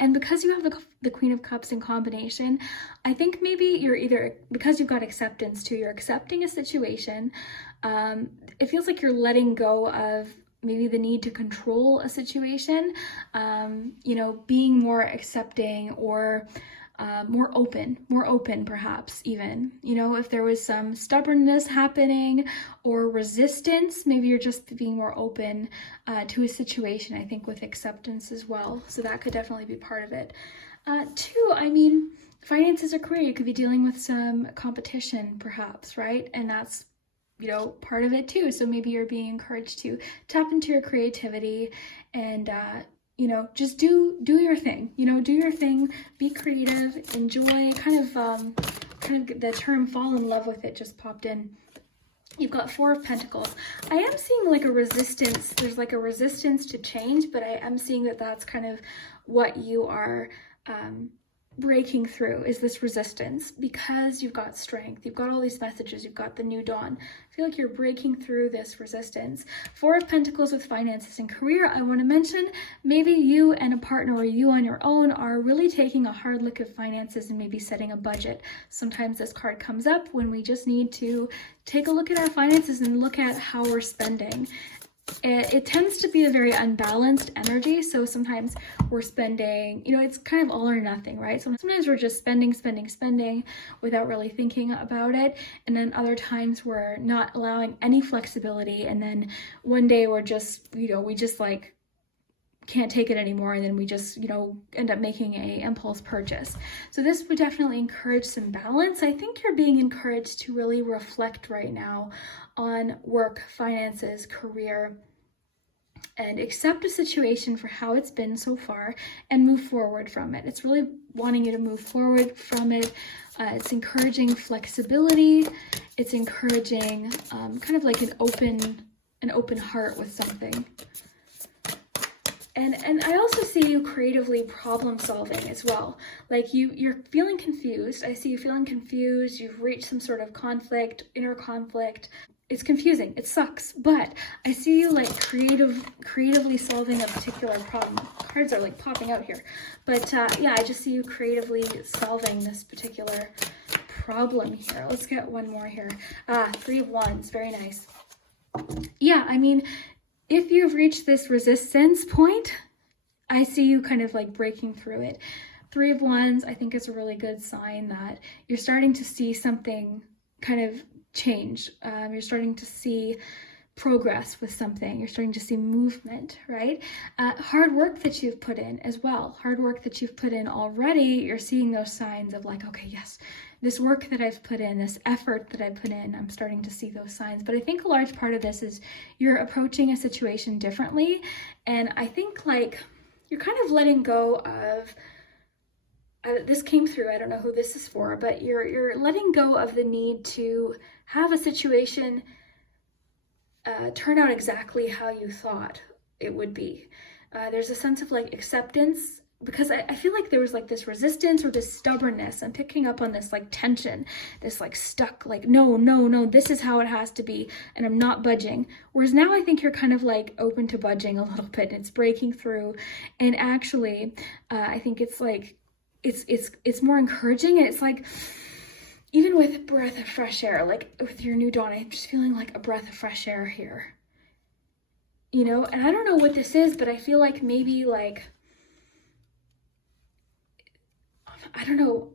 And because you have the Queen of Cups in combination, I think maybe you're either, because you've got acceptance too, you're accepting a situation. It feels like you're letting go of maybe the need to control a situation, you know, being more accepting, or more open perhaps even, you know, if there was some stubbornness happening or resistance, maybe you're just being more open to a situation, I think, with acceptance as well. So that could definitely be part of it. Two, I mean, finances or career, you could be dealing with some competition perhaps, right? And that's, you know, part of it too. So maybe you're being encouraged to tap into your creativity and, you know, just do your thing, you know, do your thing, be creative, enjoy, kind of the term fall in love with it just popped in. You've got Four of Pentacles. I am seeing like a resistance. There's like a resistance to change, but I am seeing that that's kind of what you are breaking through is this resistance, because you've got strength, you've got all these messages, you've got the new dawn. I feel like you're breaking through this resistance. Four of Pentacles with finances and career. I want to mention maybe you and a partner or you on your own are really taking a hard look at finances and maybe setting a budget. Sometimes this card comes up when we just need to take a look at our finances and look at how we're spending. It tends to be a very unbalanced energy, so sometimes we're spending, it's kind of all or nothing, right? Sometimes we're just spending without really thinking about it, and then other times we're not allowing any flexibility, and then one day we're just, we just like can't take it anymore, and then we just, end up making a impulse purchase. So this would definitely encourage some balance. I think you're being encouraged to really reflect right now on work, finances, career, and accept a situation for how it's been so far and move forward from it. It's really wanting you to move forward from it. It's encouraging flexibility. It's encouraging kind of like an open heart with something. And I also see you creatively problem solving as well. Like you're feeling confused. I see you feeling confused. You've reached some sort of conflict, inner conflict. It's confusing. It sucks. But I see you like creatively solving a particular problem. Cards are like popping out here. But yeah, I just see you creatively solving this particular problem here. Let's get one more here. Three of Wands. Very nice. Yeah, I mean, if you've reached this resistance point, I see you kind of like breaking through it. Three of Wands, I think is a really good sign that you're starting to see something kind of change. You're starting to see progress with something. You're starting to see movement, right? Hard work that you've put in as well. Hard work that you've put in already, you're seeing those signs of like, okay, yes, this work that I've put in, this effort that I put in, I'm starting to see those signs. But I think a large part of this is you're approaching a situation differently. And I think like you're kind of letting go of, this came through, I don't know who this is for, but you're letting go of the need to have a situation turn out exactly how you thought it would be. There's a sense of like acceptance, because I feel like there was like this resistance or this stubbornness. I'm picking up on this like tension, this like stuck, like, no, this is how it has to be, and I'm not budging. Whereas now I think you're kind of like open to budging a little bit, and it's breaking through. And actually, I think it's like, it's more encouraging, and it's like, even with a breath of fresh air, like with your new dawn, I'm just feeling like a breath of fresh air here. And I don't know what this is, but I feel like maybe like, I don't know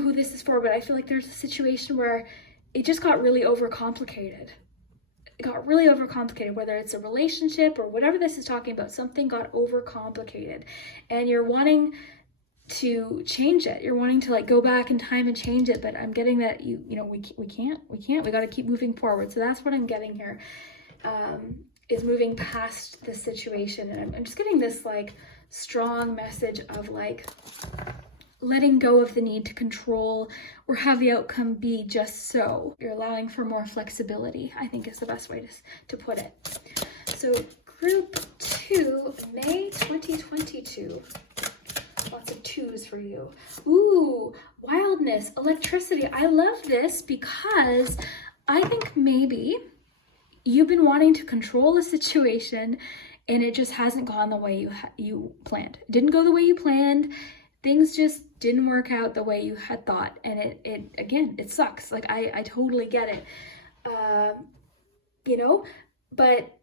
who this is for, but I feel like there's a situation where it just got really overcomplicated. It got really overcomplicated, whether it's a relationship or whatever this is talking about, something got overcomplicated, and you're wanting to change it. You're wanting to like go back in time and change it, but I'm getting that we can't. We got to keep moving forward. So that's what I'm getting here, is moving past this situation. And I'm just getting this like strong message of like letting go of the need to control or have the outcome be just so. You're allowing for more flexibility, I think is the best way to put it. So group 2, May 2022. Lots of 2s for you. Ooh, wildness, electricity. I love this because I think maybe you've been wanting to control a situation and it just hasn't gone the way you planned. It didn't go the way you planned. Things just didn't work out the way you had thought. And it sucks. Like I totally get it. But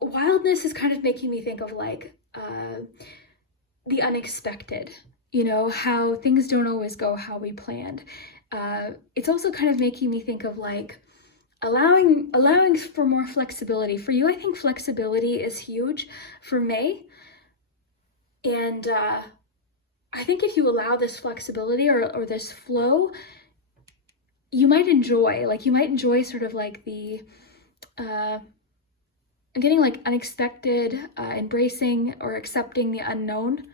wildness is kind of making me think of like, the unexpected, how things don't always go how we planned. It's also kind of making me think of like allowing for more flexibility. For you, I think flexibility is huge for May. And I think if you allow this flexibility or this flow, you might enjoy sort of like the, getting like unexpected, embracing or accepting the unknown.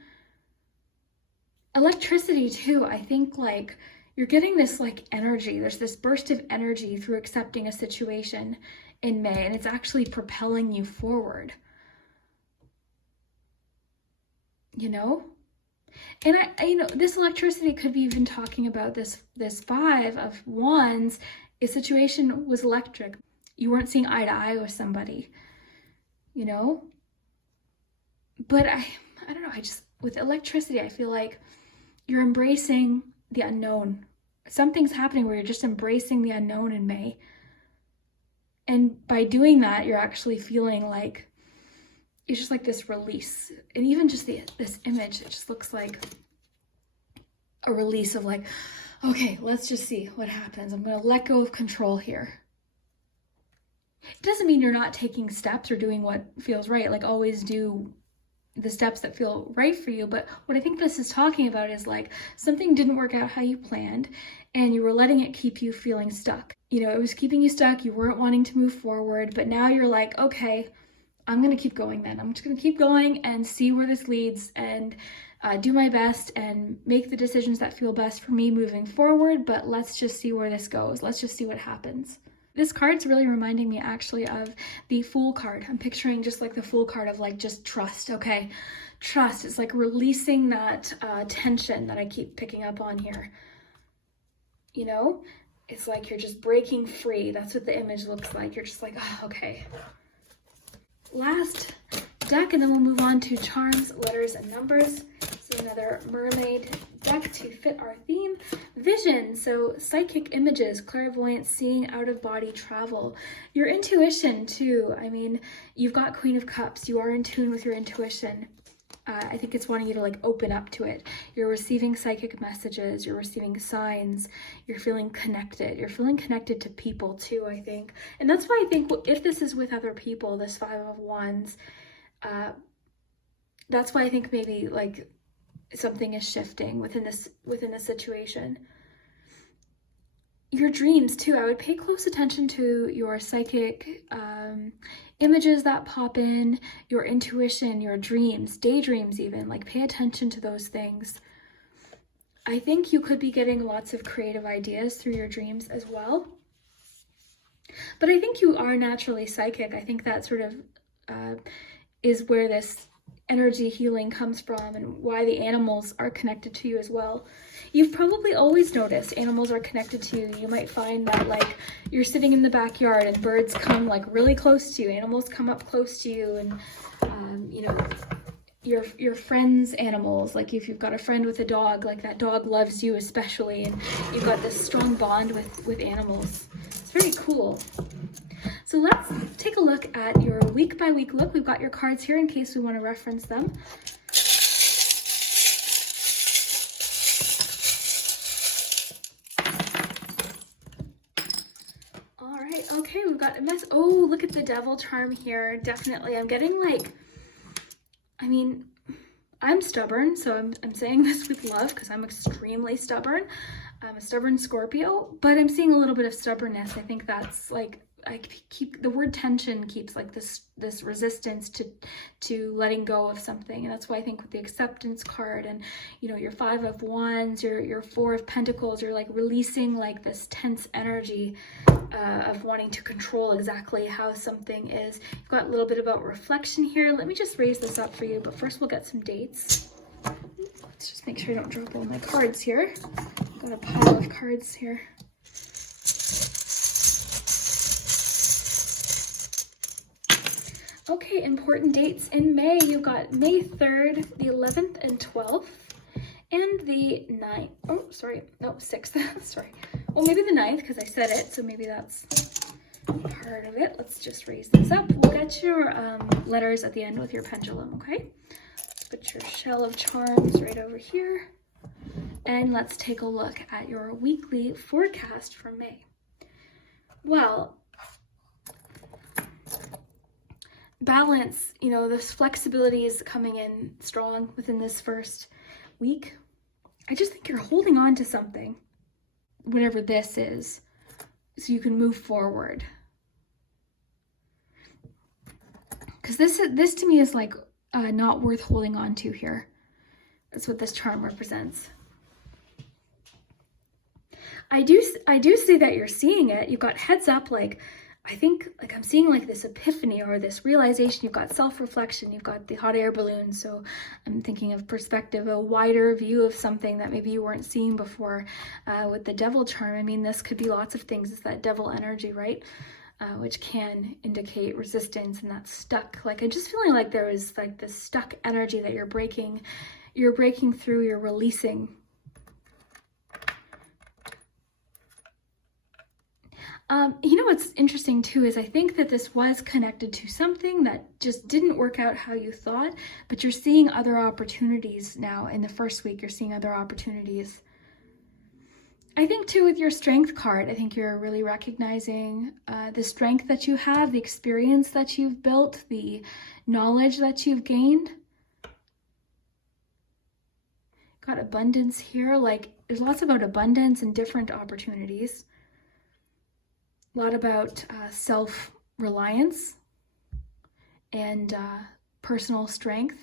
Electricity too, I think like you're getting this like energy. There's this burst of energy through accepting a situation in May, and it's actually propelling you forward. And you know, this electricity could be even talking about this Five of Wands. A situation was electric. You weren't seeing eye to eye with somebody, you know? But I don't know, with electricity, I feel like you're embracing the unknown. Something's happening where you're just embracing the unknown in May. And by doing that, you're actually feeling like it's just like this release. And even just this image, it just looks like a release of like, okay, let's just see what happens. I'm going to let go of control here. It doesn't mean you're not taking steps or doing what feels right. Like, always do the steps that feel right for you. But what I think this is talking about is like something didn't work out how you planned and you were letting it keep you feeling stuck. You know, it was keeping you stuck. You weren't wanting to move forward, but now you're like, okay, I'm going to keep going then. I'm just going to keep going and see where this leads and do my best and make the decisions that feel best for me moving forward. But let's just see where this goes. Let's just see what happens. This card's really reminding me actually of the Fool card. I'm picturing just like the Fool card of like just trust, okay? Trust. It's like releasing that tension that I keep picking up on here. You know? It's like you're just breaking free. That's what the image looks like. You're just like, oh, okay. Last deck, and then we'll move on to charms, letters, and numbers. So another mermaid deck to fit our theme. Vision, so psychic images, clairvoyance, seeing, out of body travel. Your intuition too. I mean, you've got Queen of Cups. You are in tune with your intuition. I think it's wanting you to like open up to it. You're receiving psychic messages. You're receiving signs. You're feeling connected. You're feeling connected to people too, I think. And that's why I think if this is with other people, this Five of Wands, that's why I think maybe like something is shifting within this situation. Your dreams too. I would pay close attention to your psychic images that pop in, your intuition, your dreams, daydreams even. Like, pay attention to those things. I think you could be getting lots of creative ideas through your dreams as well. But I think you are naturally psychic. I think that sort of is where this energy healing comes from and why the animals are connected to you as well. You've probably always noticed animals are connected to you. You might find that like you're sitting in the backyard and birds come like really close to you. Animals come up close to you, and you know, your friends' animals, like if you've got a friend with a dog, like that dog loves you especially, and you've got this strong bond with animals. It's very cool. So let's take a look at your week by week look. We've got your cards here in case we want to reference them. All right, okay, we've got a mess. Oh, look at the devil charm here. Definitely, I'm getting like, I mean, I'm stubborn, so I'm saying this with love because I'm extremely stubborn. I'm a stubborn Scorpio, but I'm seeing a little bit of stubbornness. I think that's like, I keep the word tension keeps like this resistance to letting go of something. And that's why I think with the acceptance card and, you know, your Five of Wands, your Four of Pentacles, you're like releasing like this tense energy of wanting to control exactly how something is. You've got a little bit about reflection here. Let me just raise this up for you, but first we'll get some dates. Let's just make sure I don't drop all my cards here. Got a pile of cards here. Okay, important dates in May. You've got May 3rd, the 11th and 12th, and the 9th. Oh, sorry. No, 6th. Sorry. Well, maybe the 9th because I said it, so maybe that's part of it. Let's just raise this up. We'll get your letters at the end with your pendulum, okay? Put your shell of charms right over here. And let's take a look at your weekly forecast for May. Well, balance, you know, this flexibility is coming in strong within this first week. I just think you're holding on to something, whatever this is, so you can move forward. Because this to me is like not worth holding on to here. That's what this charm represents. I do see that you're seeing it. You've got heads up, like I think like I'm seeing like this epiphany or this realization. You've got self-reflection, you've got the hot air balloon. So I'm thinking of perspective, a wider view of something that maybe you weren't seeing before. With the devil charm, I mean, this could be lots of things. It's that devil energy, right? Which can indicate resistance and that stuck. Like I'm just feeling like there is like this stuck energy that you're breaking through, you're releasing. You know what's interesting too is I think that this was connected to something that just didn't work out how you thought, but you're seeing other opportunities now. In the first week, you're seeing other opportunities. I think too with your strength card, I think you're really recognizing the strength that you have, the experience that you've built, the knowledge that you've gained. Got abundance here, like there's lots about abundance and different opportunities. A lot about self-reliance and personal strength.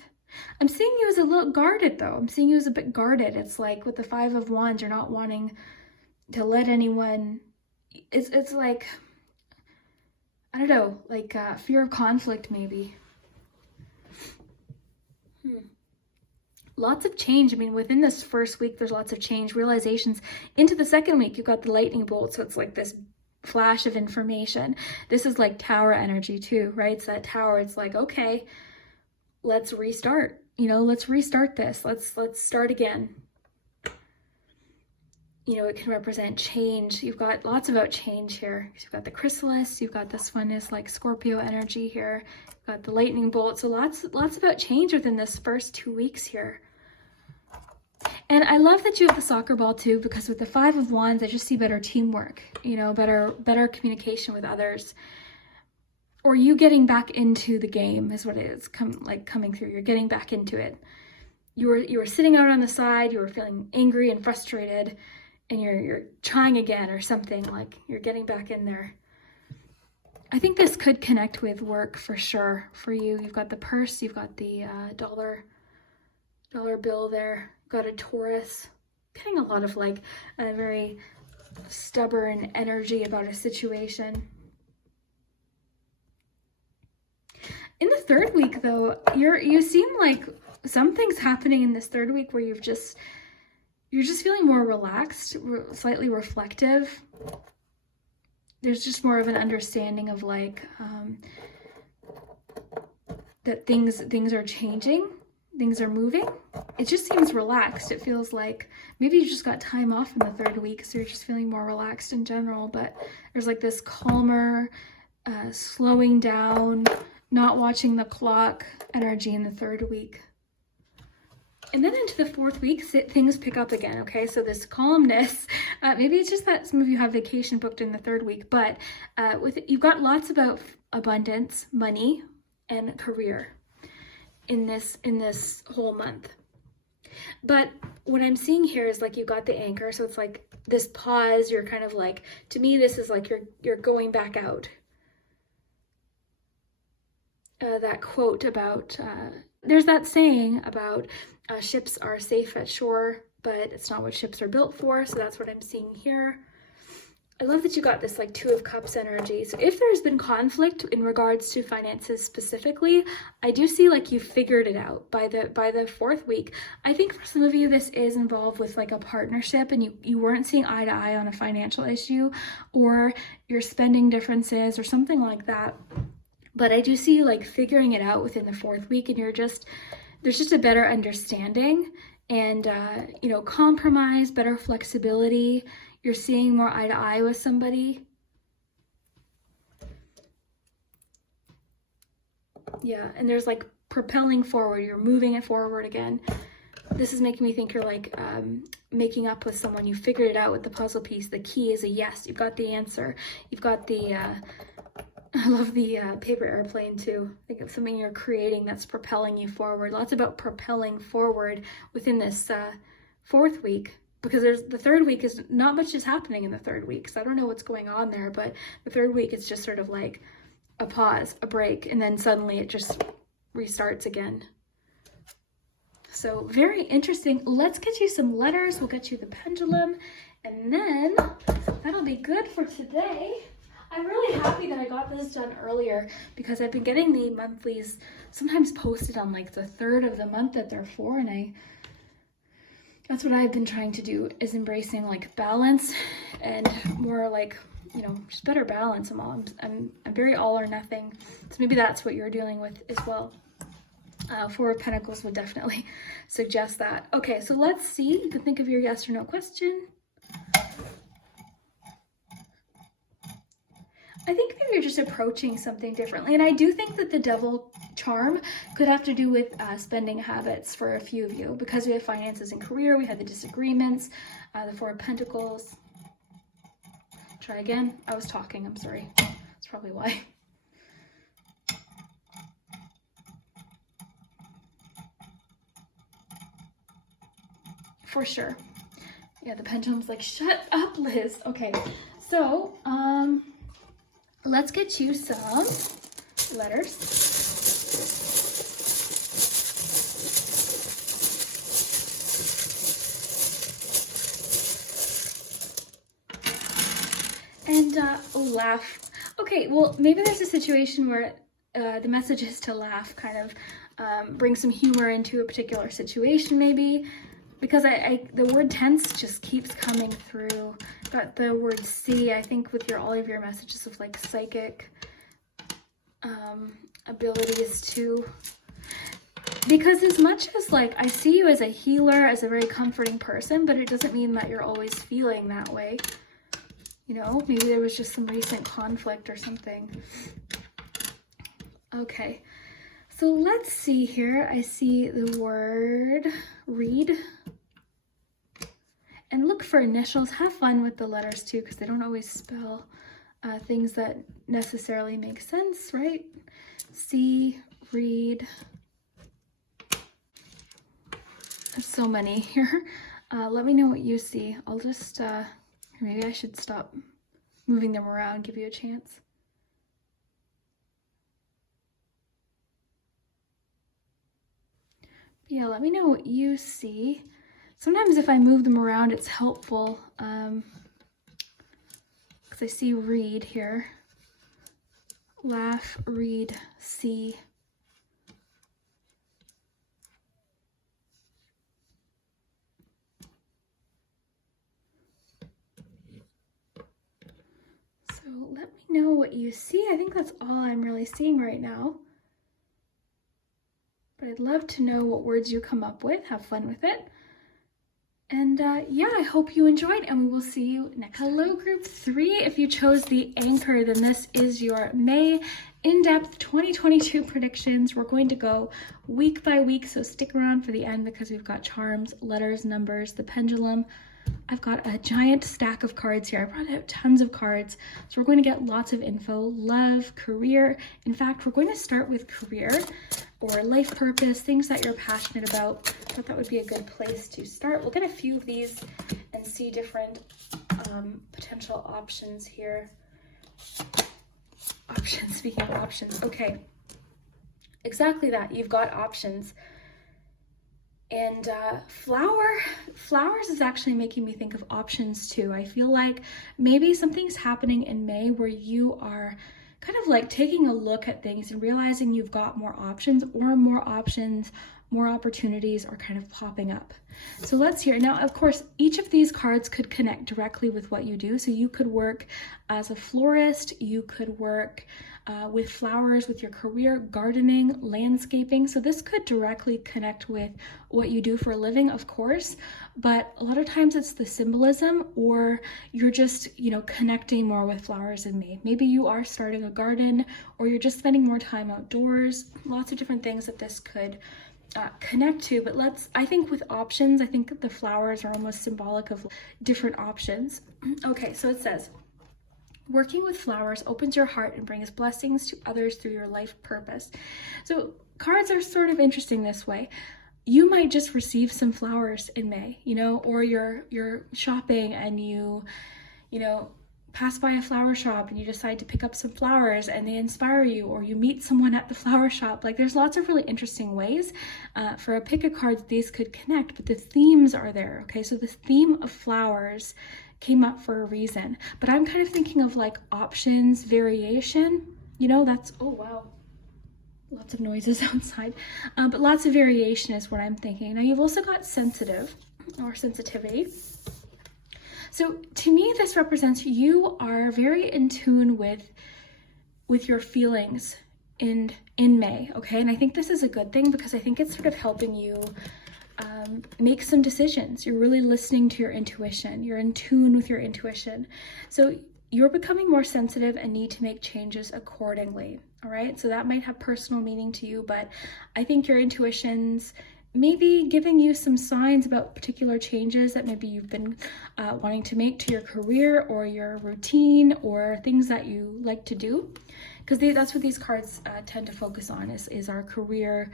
I'm seeing you as a little guarded though. I'm seeing you as a bit guarded. It's like with the Five of Wands, you're not wanting to let anyone, it's like, I don't know, like fear of conflict maybe. Lots of change. I mean, within this first week, there's lots of change, realizations. Into the second week, you've got the lightning bolt. So it's like this flash of information. This is like tower energy too, right? It's that tower. It's like, okay, let's restart, you know, let's restart this. Let's start again. You know, it can represent change. You've got lots about change here. You've got the chrysalis. You've got this one is like Scorpio energy here. You've got the lightning bolt. So lots about change within this first 2 weeks here. And I love that you have the soccer ball too, because with the Five of Wands, I just see better teamwork, you know, better communication with others, or you getting back into the game is what it is coming through. You're getting back into it. You were sitting out on the side, you were feeling angry and frustrated, and you're trying again or something, like you're getting back in there. I think this could connect with work for sure for you. You've got the purse, you've got the dollar bill there. Got a Taurus, getting a lot of like a very stubborn energy about a situation. In the third week though, you seem like something's happening in this third week where you're just feeling more relaxed, slightly reflective. There's just more of an understanding of like that things are changing. Things are moving. It just seems relaxed. It feels like maybe you just got time off in the third week, so you're just feeling more relaxed in general, but there's like this calmer, slowing down, not watching the clock energy in the third week. And then into the fourth week, things pick up again, okay? So this calmness, maybe it's just that some of you have vacation booked in the third week, but you've got lots about abundance, money, and career in this whole month. But what I'm seeing here is like you got the anchor, so it's like this pause. You're kind of like, to me this is like you're going back out. That quote about there's that saying about ships are safe at shore, but it's not what ships are built for. So that's what I'm seeing here. I love that you got this like Two of Cups energy. So if there's been conflict in regards to finances specifically, I do see like you figured it out by the fourth week. I think for some of you, this is involved with like a partnership and you weren't seeing eye to eye on a financial issue, or your spending differences or something like that. But I do see you like figuring it out within the fourth week, and there's just a better understanding and, you know, compromise, better flexibility. You're seeing more eye to eye with somebody. Yeah, and there's like propelling forward. You're moving it forward again. This is making me think you're like making up with someone. You figured it out with the puzzle piece. The key is a yes. You've got the answer. You've got the, I love the paper airplane too. Think of something you're creating that's propelling you forward. Lots about propelling forward within this fourth week. Because the third week is not much is happening in the third week. So I don't know what's going on there, but the third week it's just sort of like a pause, a break, and then suddenly it just restarts again. So very interesting. Let's get you some letters. We'll get you the pendulum, and then that'll be good for today. I'm really happy that I got this done earlier because I've been getting the monthlies sometimes posted on like the 3rd of the month that they're for, and that's what I've been trying to do, is embracing like balance and more like, you know, just better balance them all. I'm very all or nothing, so maybe that's what you're dealing with as well. Four of Pentacles would definitely suggest that. Okay, so let's see. You can think of your yes or no question. I think maybe you're just approaching something differently. And I do think that the Devil charm could have to do with spending habits for a few of you, because we have finances and career, we had the disagreements, the Four of Pentacles. Try again. I was talking, I'm sorry. That's probably why. For sure. Yeah, the pendulum's like, shut up, Liz. Okay, so let's get you some letters. And laugh. Okay, well, maybe there's a situation where the message is to laugh, kind of bring some humor into a particular situation, maybe. Because the word tense just keeps coming through. Got the word see, I think, with all of your messages of like psychic abilities too. Because as much as like I see you as a healer, as a very comforting person, but it doesn't mean that you're always feeling that way. You know, maybe there was just some recent conflict or something. Okay, so let's see here. I see the word read. And look for initials. Have fun with the letters too, because they don't always spell things that necessarily make sense, right? See, read. There's so many here. Let me know what you see. I'll just, maybe I should stop moving them around, give you a chance. Yeah, let me know what you see. Sometimes if I move them around, it's helpful, because I see read here. Laugh, read, see. So let me know what you see. I think that's all I'm really seeing right now. But I'd love to know what words you come up with. Have fun with it. And yeah, I hope you enjoyed, and we will see you next time. Hello, group 3. If you chose the anchor, then this is your May in-depth 2022 predictions. We're going to go week by week, so stick around for the end because we've got charms, letters, numbers, the pendulum. I've got a giant stack of cards here. I brought out tons of cards. So we're going to get lots of info, love, career. In fact, we're going to start with career or life purpose, things that you're passionate about. I thought that would be a good place to start. We'll get a few of these and see different potential options here. Options, speaking of options. Okay, exactly that. You've got options. And flowers is actually making me think of options too. I feel like maybe something's happening in May where you are kind of like taking a look at things and realizing you've got more options, more opportunities are kind of popping up. So let's hear. Now, of course, each of these cards could connect directly with what you do. So you could work as a florist, you could work with flowers, with your career, gardening, landscaping. So this could directly connect with what you do for a living, of course, but a lot of times it's the symbolism, or you're just, you know, connecting more with flowers in May. Maybe you are starting a garden, or you're just spending more time outdoors. Lots of different things that this could connect to, but I think with options, I think the flowers are almost symbolic of different options. Okay, so it says, working with flowers opens your heart and brings blessings to others through your life purpose. So cards are sort of interesting this way. You might just receive some flowers in May, you know, or you're shopping and you know, pass by a flower shop and you decide to pick up some flowers and they inspire you, or you meet someone at the flower shop. Like, there's lots of really interesting ways for a pick of cards these could connect, but the themes are there. Okay, so the theme of flowers came up for a reason. But I'm kind of thinking of like options, variation, you know, that's, oh wow, lots of noises outside, but lots of variation is what I'm thinking. Now you've also got sensitive or sensitivity. So to me, this represents you are very in tune with your feelings in May, okay? And I think this is a good thing because I think it's sort of helping you make some decisions. You're really listening to your intuition. You're in tune with your intuition. So you're becoming more sensitive and need to make changes accordingly, all right? So that might have personal meaning to you, but I think your intuition's maybe giving you some signs about particular changes that maybe you've been wanting to make to your career or your routine or things that you like to do. Because that's what these cards tend to focus on is our career,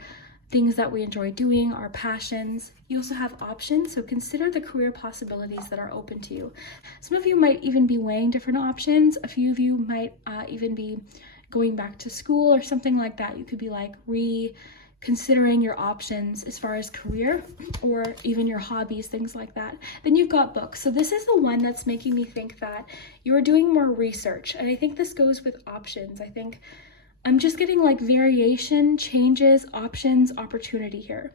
things that we enjoy doing, our passions. You also have options, so consider the career possibilities that are open to you. Some of you might even be weighing different options. A few of you might even be going back to school or something like that. You could be like reconsidering your options as far as career or even your hobbies, things like that. Then you've got books. So this is the one that's making me think that you're doing more research. And I think this goes with options. I think I'm just getting like variation, changes, options, opportunity here.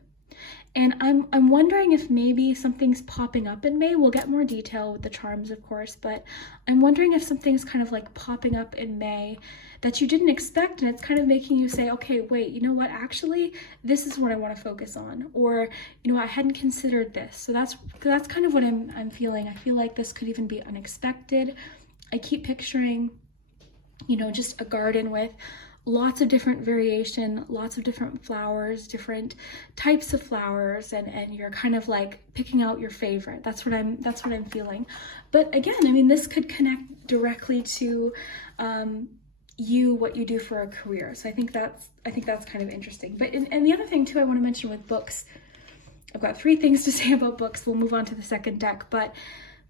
And I'm wondering if maybe something's popping up in May. We'll get more detail with the charms, of course, but I'm wondering if something's kind of like popping up in May that you didn't expect, and it's kind of making you say, okay, wait, you know what, actually, this is what I want to focus on, or, you know, I hadn't considered this. So that's kind of what I'm feeling. I feel like this could even be unexpected. I keep picturing, you know, just a garden with lots of different variation, lots of different flowers, different types of flowers, and you're kind of like picking out your favorite. That's what I'm feeling. But again, I mean, this could connect directly to what you do for a career. So I think that's kind of interesting. But and the other thing too I want to mention with books, I've got 3 things to say about books. We'll move on to the second deck, but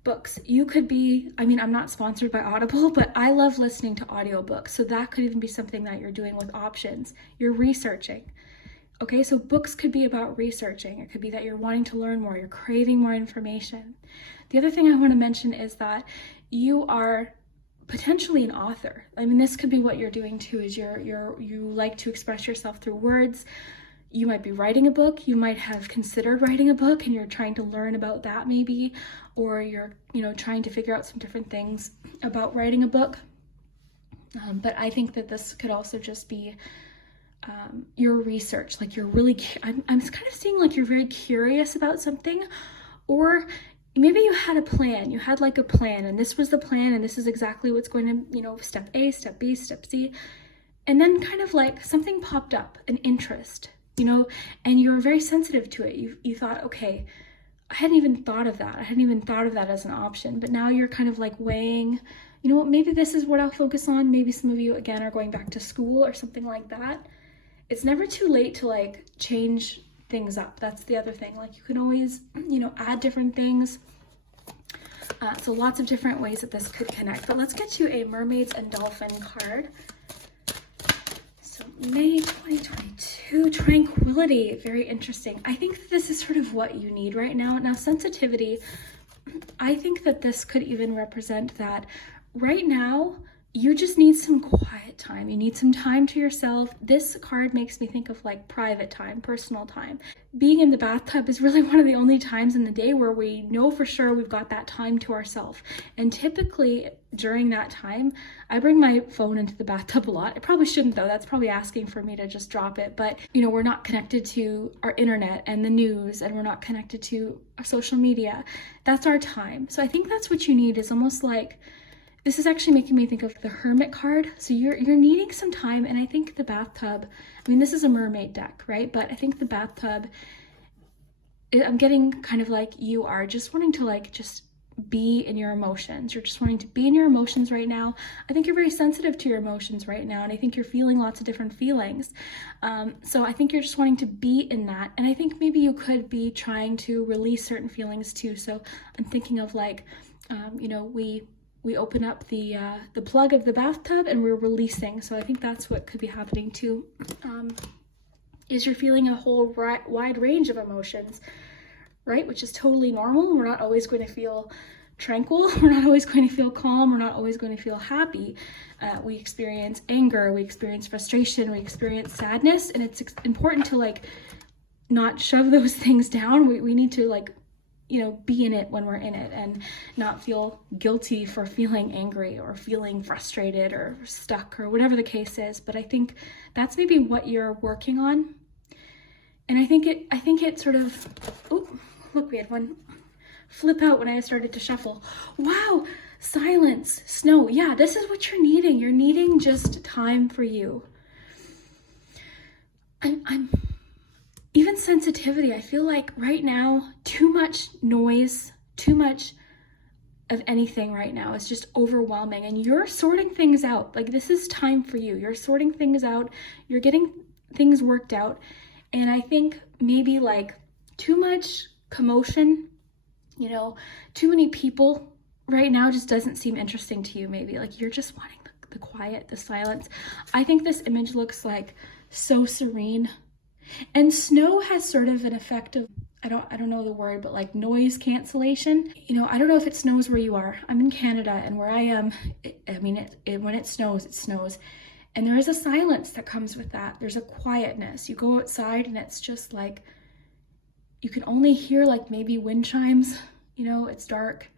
books, you could be, I mean, I'm not sponsored by Audible, but I love listening to audiobooks. So that could even be something that you're doing with options. You're researching. Okay, so books could be about researching. It could be that you're wanting to learn more, you're craving more information. The other thing I want to mention is that you are potentially an author. I mean, this could be what you're doing too, is you like to express yourself through words. You might be writing a book, you might have considered writing a book and you're trying to learn about that maybe, or you're, you know, trying to figure out some different things about writing a book. But I think that this could also just be your research, like you're really, I'm kind of seeing like you're very curious about something, or maybe you had a plan, and this was the plan, and this is exactly what's going to, you know, step A, step B, step C. And then kind of like something popped up, an interest, you know, and you're very sensitive to it. You thought, okay, I hadn't even thought of that. I hadn't even thought of that as an option, but now you're kind of like weighing, you know what, maybe this is what I'll focus on. Maybe some of you, again, are going back to school or something like that. It's never too late to like change things up. That's the other thing. Like you can always, you know, add different things. So lots of different ways that this could connect. But let's get to a Mermaids and Dolphin card. So May 2022, tranquility, very interesting. I think that this is sort of what you need right now. Now, sensitivity, I think that this could even represent that right now, you just need some quiet time. You need some time to yourself. This card makes me think of like private time, personal time. Being in the bathtub is really one of the only times in the day where we know for sure we've got that time to ourselves. And typically during that time, I bring my phone into the bathtub a lot. I probably shouldn't though. That's probably asking for me to just drop it. But you know, we're not connected to our internet and the news, and we're not connected to our social media. That's our time. So I think that's what you need, is almost like, this is actually making me think of the Hermit card. So you're needing some time, and I think the bathtub, I mean, this is a mermaid deck, right? But I think the bathtub, I'm getting kind of like you are just wanting to like just be in your emotions. You're just wanting to be in your emotions right now. I think you're very sensitive to your emotions right now, and I think you're feeling lots of different feelings. So I think you're just wanting to be in that, and I think maybe you could be trying to release certain feelings too. So I'm thinking of like, you know, we open up the plug of the bathtub and we're releasing. So I think that's what could be happening too, is you're feeling a whole wide range of emotions, right? Which is totally normal. We're not always going to feel tranquil. We're not always going to feel calm. We're not always going to feel happy. We experience anger, we experience frustration, we experience sadness, and it's important to like not shove those things down. We need to like, you know, be in it when we're in it and not feel guilty for feeling angry or feeling frustrated or stuck or whatever the case is. But I think that's maybe what you're working on. And I think it sort of, oh, look, we had one flip out when I started to shuffle. Wow, silence, snow. Yeah, this is what you're needing. You're needing just time for you. I'm even sensitivity. I feel like right now, too much noise, too much of anything right now is just overwhelming, and you're sorting things out. Like, this is time for you. You're sorting things out. You're getting things worked out. And I think maybe like too much commotion, you know, too many people right now just doesn't seem interesting to you. Maybe like you're just wanting the quiet, the silence. I think this image looks like so serene. And snow has sort of an effect of, I don't know the word, but like noise cancellation. You know, I don't know if it snows where you are. I'm in Canada, and where I am, when it snows, it snows. And there is a silence that comes with that. There's a quietness. You go outside and it's just like, you can only hear like maybe wind chimes, you know, it's dark,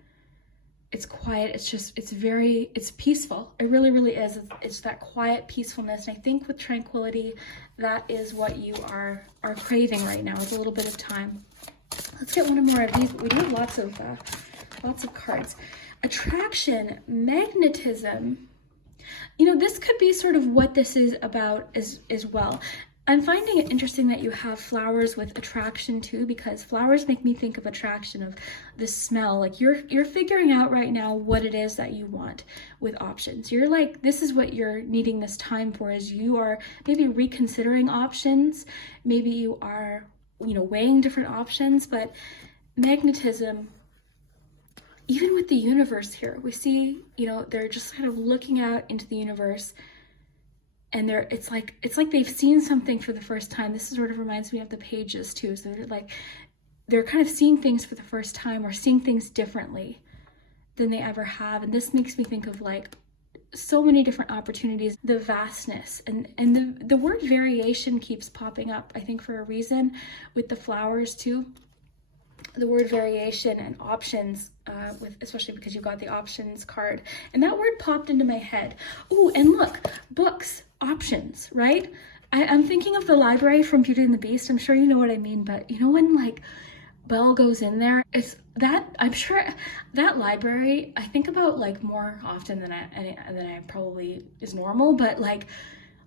it's quiet, it's peaceful. It really, really is. It's that quiet peacefulness. And I think with tranquility, that is what you are craving right now, is a little bit of time. Let's get one more of these. We do have lots of cards. Attraction, magnetism. You know, this could be sort of what this is about as well. I'm finding it interesting that you have flowers with attraction too, because flowers make me think of attraction, of the smell. Like you're figuring out right now what it is that you want with options. You're like, this is what you're needing this time for, is you are maybe reconsidering options. Maybe you are, you know, weighing different options. But magnetism, even with the universe here, we see, you know, they're just kind of looking out into the universe, and it's like they've seen something for the first time. This sort of reminds me of the pages too. So they're kind of seeing things for the first time, or seeing things differently than they ever have. And this makes me think of like so many different opportunities, the vastness, and the word variation keeps popping up, I think for a reason, with the flowers too. The word variation and options, especially because you got the options card, and that word popped into my head. Oh, and look, books, options, right? I'm thinking of the library from Beauty and the Beast. I'm sure you know what I mean, but you know when like Belle goes in there, it's that, I'm sure that library, I think about like more often than I probably is normal, but like,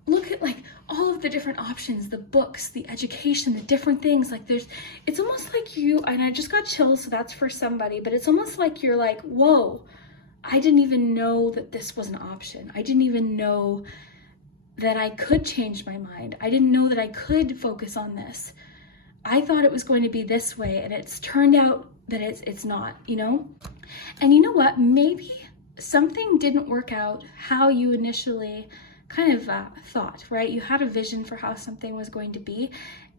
look at like all of the different options, the books, the education, the different things. Like it's almost like you, and I just got chills, so that's for somebody, but it's almost like you're like, whoa, I didn't even know that this was an option. I didn't even know that I could change my mind. I didn't know that I could focus on this. I thought it was going to be this way, and it's turned out that it's not, you know? And you know what? Maybe something didn't work out how you initially kind of thought, right? You had a vision for how something was going to be,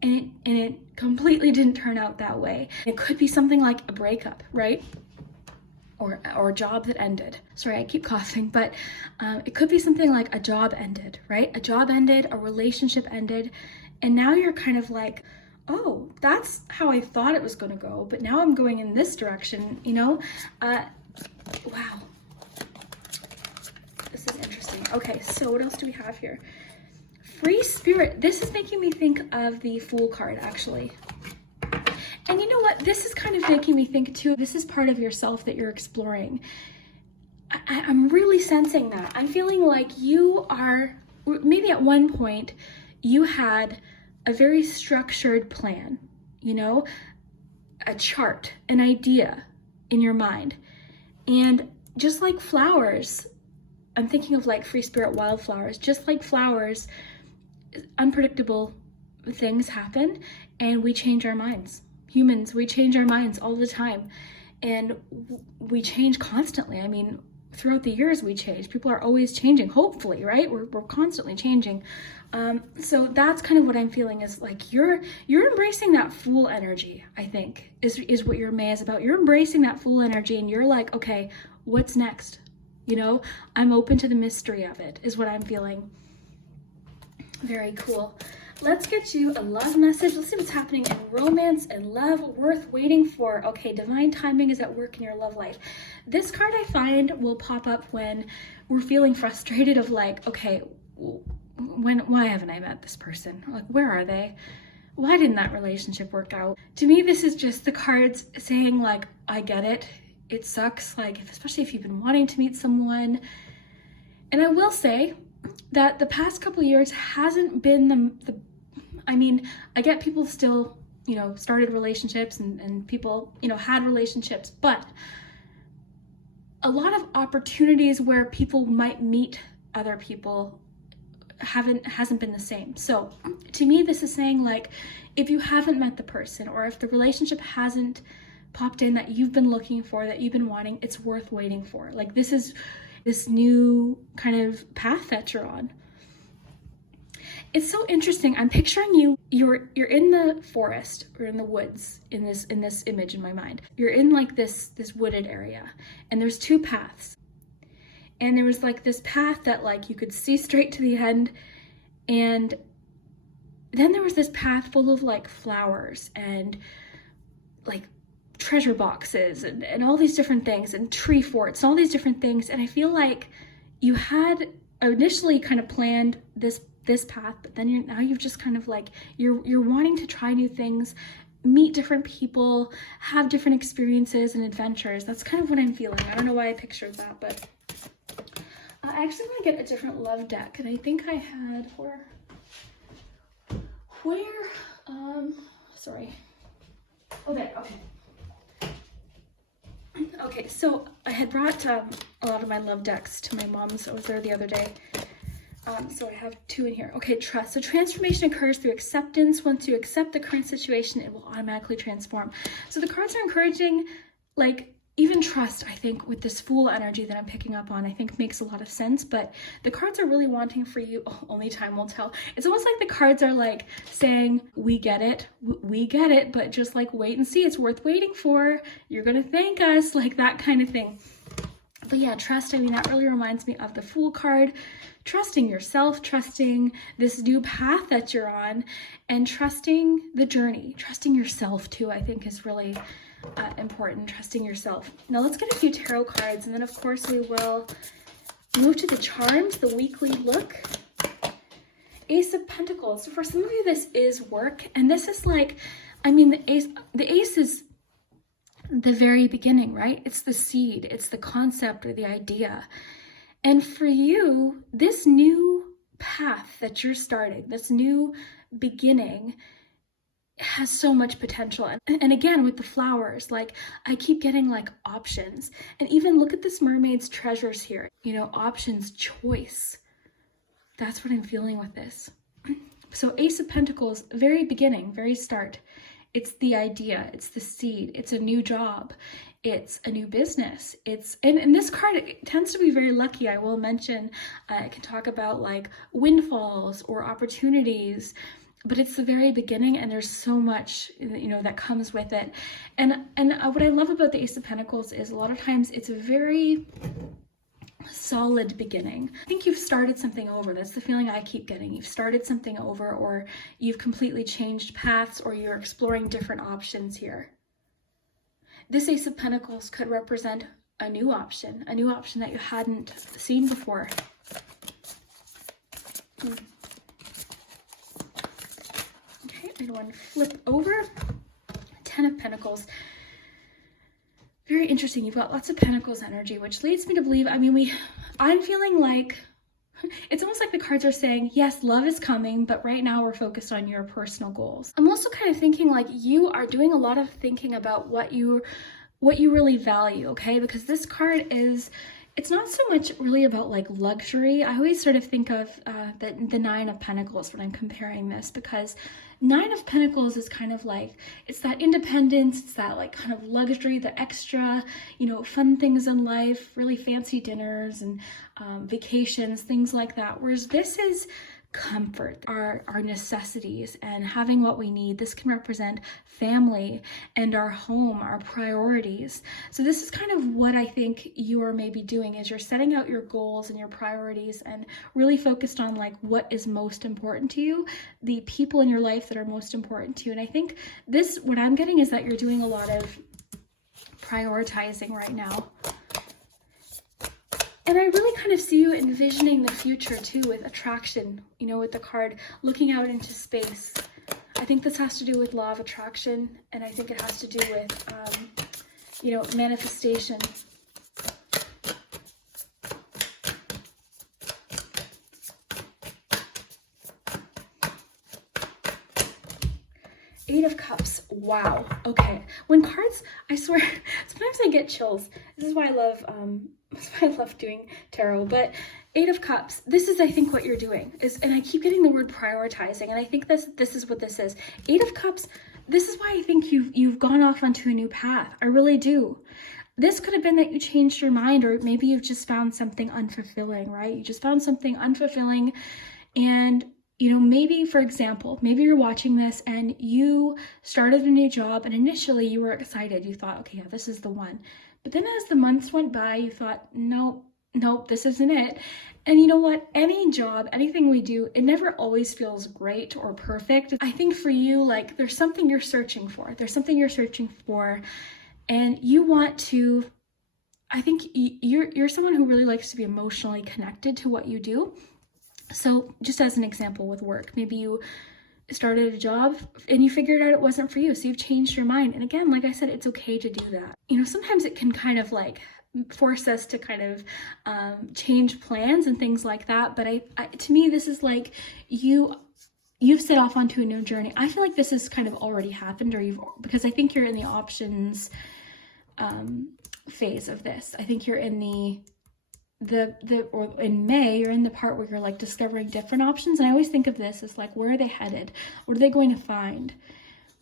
and it completely didn't turn out that way. It could be something like a breakup, right? Or a job that ended. Sorry, I keep coughing, but it could be something like a job ended, right? A job ended, a relationship ended, and now you're kind of like, oh, that's how I thought it was going to go, but now I'm going in this direction, you know? Wow. This is interesting. Okay, so what else do we have here? Free spirit. This is making me think of the Fool card, actually. And you know what? This is kind of making me think too, this is part of yourself that you're exploring. I'm really sensing that. I'm feeling like you are, maybe at one point, you had a very structured plan, you know, a chart, an idea in your mind. And just like flowers, I'm thinking of like free spirit wildflowers, just like flowers, unpredictable things happen and we change our minds. Humans, we change our minds all the time, and we change constantly. I mean, throughout the years we change. People are always changing, hopefully, right? We're constantly changing. So that's kind of what I'm feeling, is like you're embracing that Fool energy, I think, is what your May is about. You're embracing that Fool energy, and you're like, okay, what's next? You know, I'm open to the mystery of it, is what I'm feeling. Very cool. Let's get you a love message. Let's see what's happening in romance and love, worth waiting for. Okay, divine timing is at work in your love life. This card I find will pop up when we're feeling frustrated of like, okay, why haven't I met this person? Like, where are they? Why didn't that relationship work out? To me, this is just the cards saying like, I get it. It sucks, like, especially if you've been wanting to meet someone. And I will say that the past couple of years hasn't been I mean, I get people still, you know, started relationships and people, you know, had relationships, but a lot of opportunities where people might meet other people hasn't been the same. So to me, this is saying like, if you haven't met the person, or if the relationship hasn't popped in that you've been looking for, that you've been wanting, it's worth waiting for. Like, this is this new kind of path that you're on. It's so interesting. I'm picturing you're in the forest or in the woods in this image in my mind. You're in like this wooded area, and there's two paths. And there was like this path that like you could see straight to the end, and then there was this path full of like flowers and like treasure boxes and all these different things, and tree forts, all these different things. And I feel like you had initially kind of planned this path, but then you've just kind of like, you're wanting to try new things, meet different people, have different experiences and adventures. That's kind of what I'm feeling. I don't know why I pictured that, but I actually want to get a different love deck, and I think I had sorry. Okay, so I had brought a lot of my love decks to my mom's. I was there the other day. So I have two in here. Okay, trust. So transformation occurs through acceptance. Once you accept the current situation, it will automatically transform. So the cards are encouraging, like, even trust, I think, with this Fool energy that I'm picking up on, I think makes a lot of sense. But the cards are really wanting for you, only time will tell. It's almost like the cards are like saying, we get it, but just like wait and see. It's worth waiting for. You're gonna thank us, like that kind of thing. But yeah, trust, I mean, that really reminds me of the Fool card. Trusting yourself, trusting this new path that you're on, and trusting the journey. Trusting yourself too, I think, is really important. Trusting yourself. Now let's get a few tarot cards, and then of course we will move to the charms, the weekly look. Ace of Pentacles. So for some of you, this is work, and this is like, I mean, the ace is the very beginning, right? It's the seed, it's the concept or the idea. And for you, this new path that you're starting, this new beginning, has so much potential. And again, with the flowers, like, I keep getting like options. And even look at this mermaid's treasures here. You know, options, choice. That's what I'm feeling with this. So Ace of Pentacles, very beginning, very start. It's the idea, it's the seed, it's a new job, it's a new business. And this card, it tends to be very lucky. I will mention, I can talk about like windfalls or opportunities, but it's the very beginning, and there's so much, you know, that comes with it. And what I love about the Ace of Pentacles is a lot of times it's a very solid beginning. I think you've started something over. That's the feeling I keep getting. You've started something over, or you've completely changed paths, or you're exploring different options here. This Ace of Pentacles could represent a new option that you hadn't seen before. Okay, I want to flip over. Ten of Pentacles. Very interesting. You've got lots of Pentacles energy, which leads me to believe, I mean, I'm feeling like, it's almost like the cards are saying, yes, love is coming, but right now we're focused on your personal goals. I'm also kind of thinking like you are doing a lot of thinking about what you really value, okay? Because this card is it's not so much really about like luxury. I always sort of think of the Nine of Pentacles when I'm comparing this, because Nine of Pentacles is kind of like, it's that independence, it's that like kind of luxury, the extra, you know, fun things in life, really fancy dinners and vacations, things like that. Whereas this is comfort, our necessities, and having what we need. This can represent family and our home, our priorities. So this is kind of what I think you are maybe doing, is you're setting out your goals and your priorities and really focused on like what is most important to you, the people in your life that are most important to you. And I think this, what I'm getting is that you're doing a lot of prioritizing right now. And I really kind of see you envisioning the future too, with attraction, you know, with the card, looking out into space. I think this has to do with law of attraction, and I think it has to do with, you know, manifestation. Eight of Cups. Wow. Okay. When cards, I swear, sometimes I get chills. This is why I love, doing tarot. But Eight of Cups, this is, I think, what you're doing is, and I keep getting the word prioritizing, and I think this is what this is. Eight of Cups, this is why I think you've gone off onto a new path. I really do. This could have been that you changed your mind, or maybe you've just found something unfulfilling, right? You just found something unfulfilling, and you know, maybe, for example, maybe you're watching this and you started a new job and initially you were excited. You thought, okay, yeah, this is the one. But then as the months went by, you thought, nope, this isn't it. And you know what? Any job, anything we do, it never always feels great or perfect. I think for you, like, there's something you're searching for. There's something you're searching for, and you want to, I think you're someone who really likes to be emotionally connected to what you do. So just as an example with work, maybe you started a job and you figured out it wasn't for you. So you've changed your mind. And again, like I said, it's okay to do that. You know, sometimes it can kind of like force us to kind of change plans and things like that. But to me, this is like you've set off onto a new journey. I feel like this has kind of already happened, because I think you're in the options phase of this. I think you're in or in May, you're in the part where you're like discovering different options. And I always think of this as like, where are they headed? What are they going to find?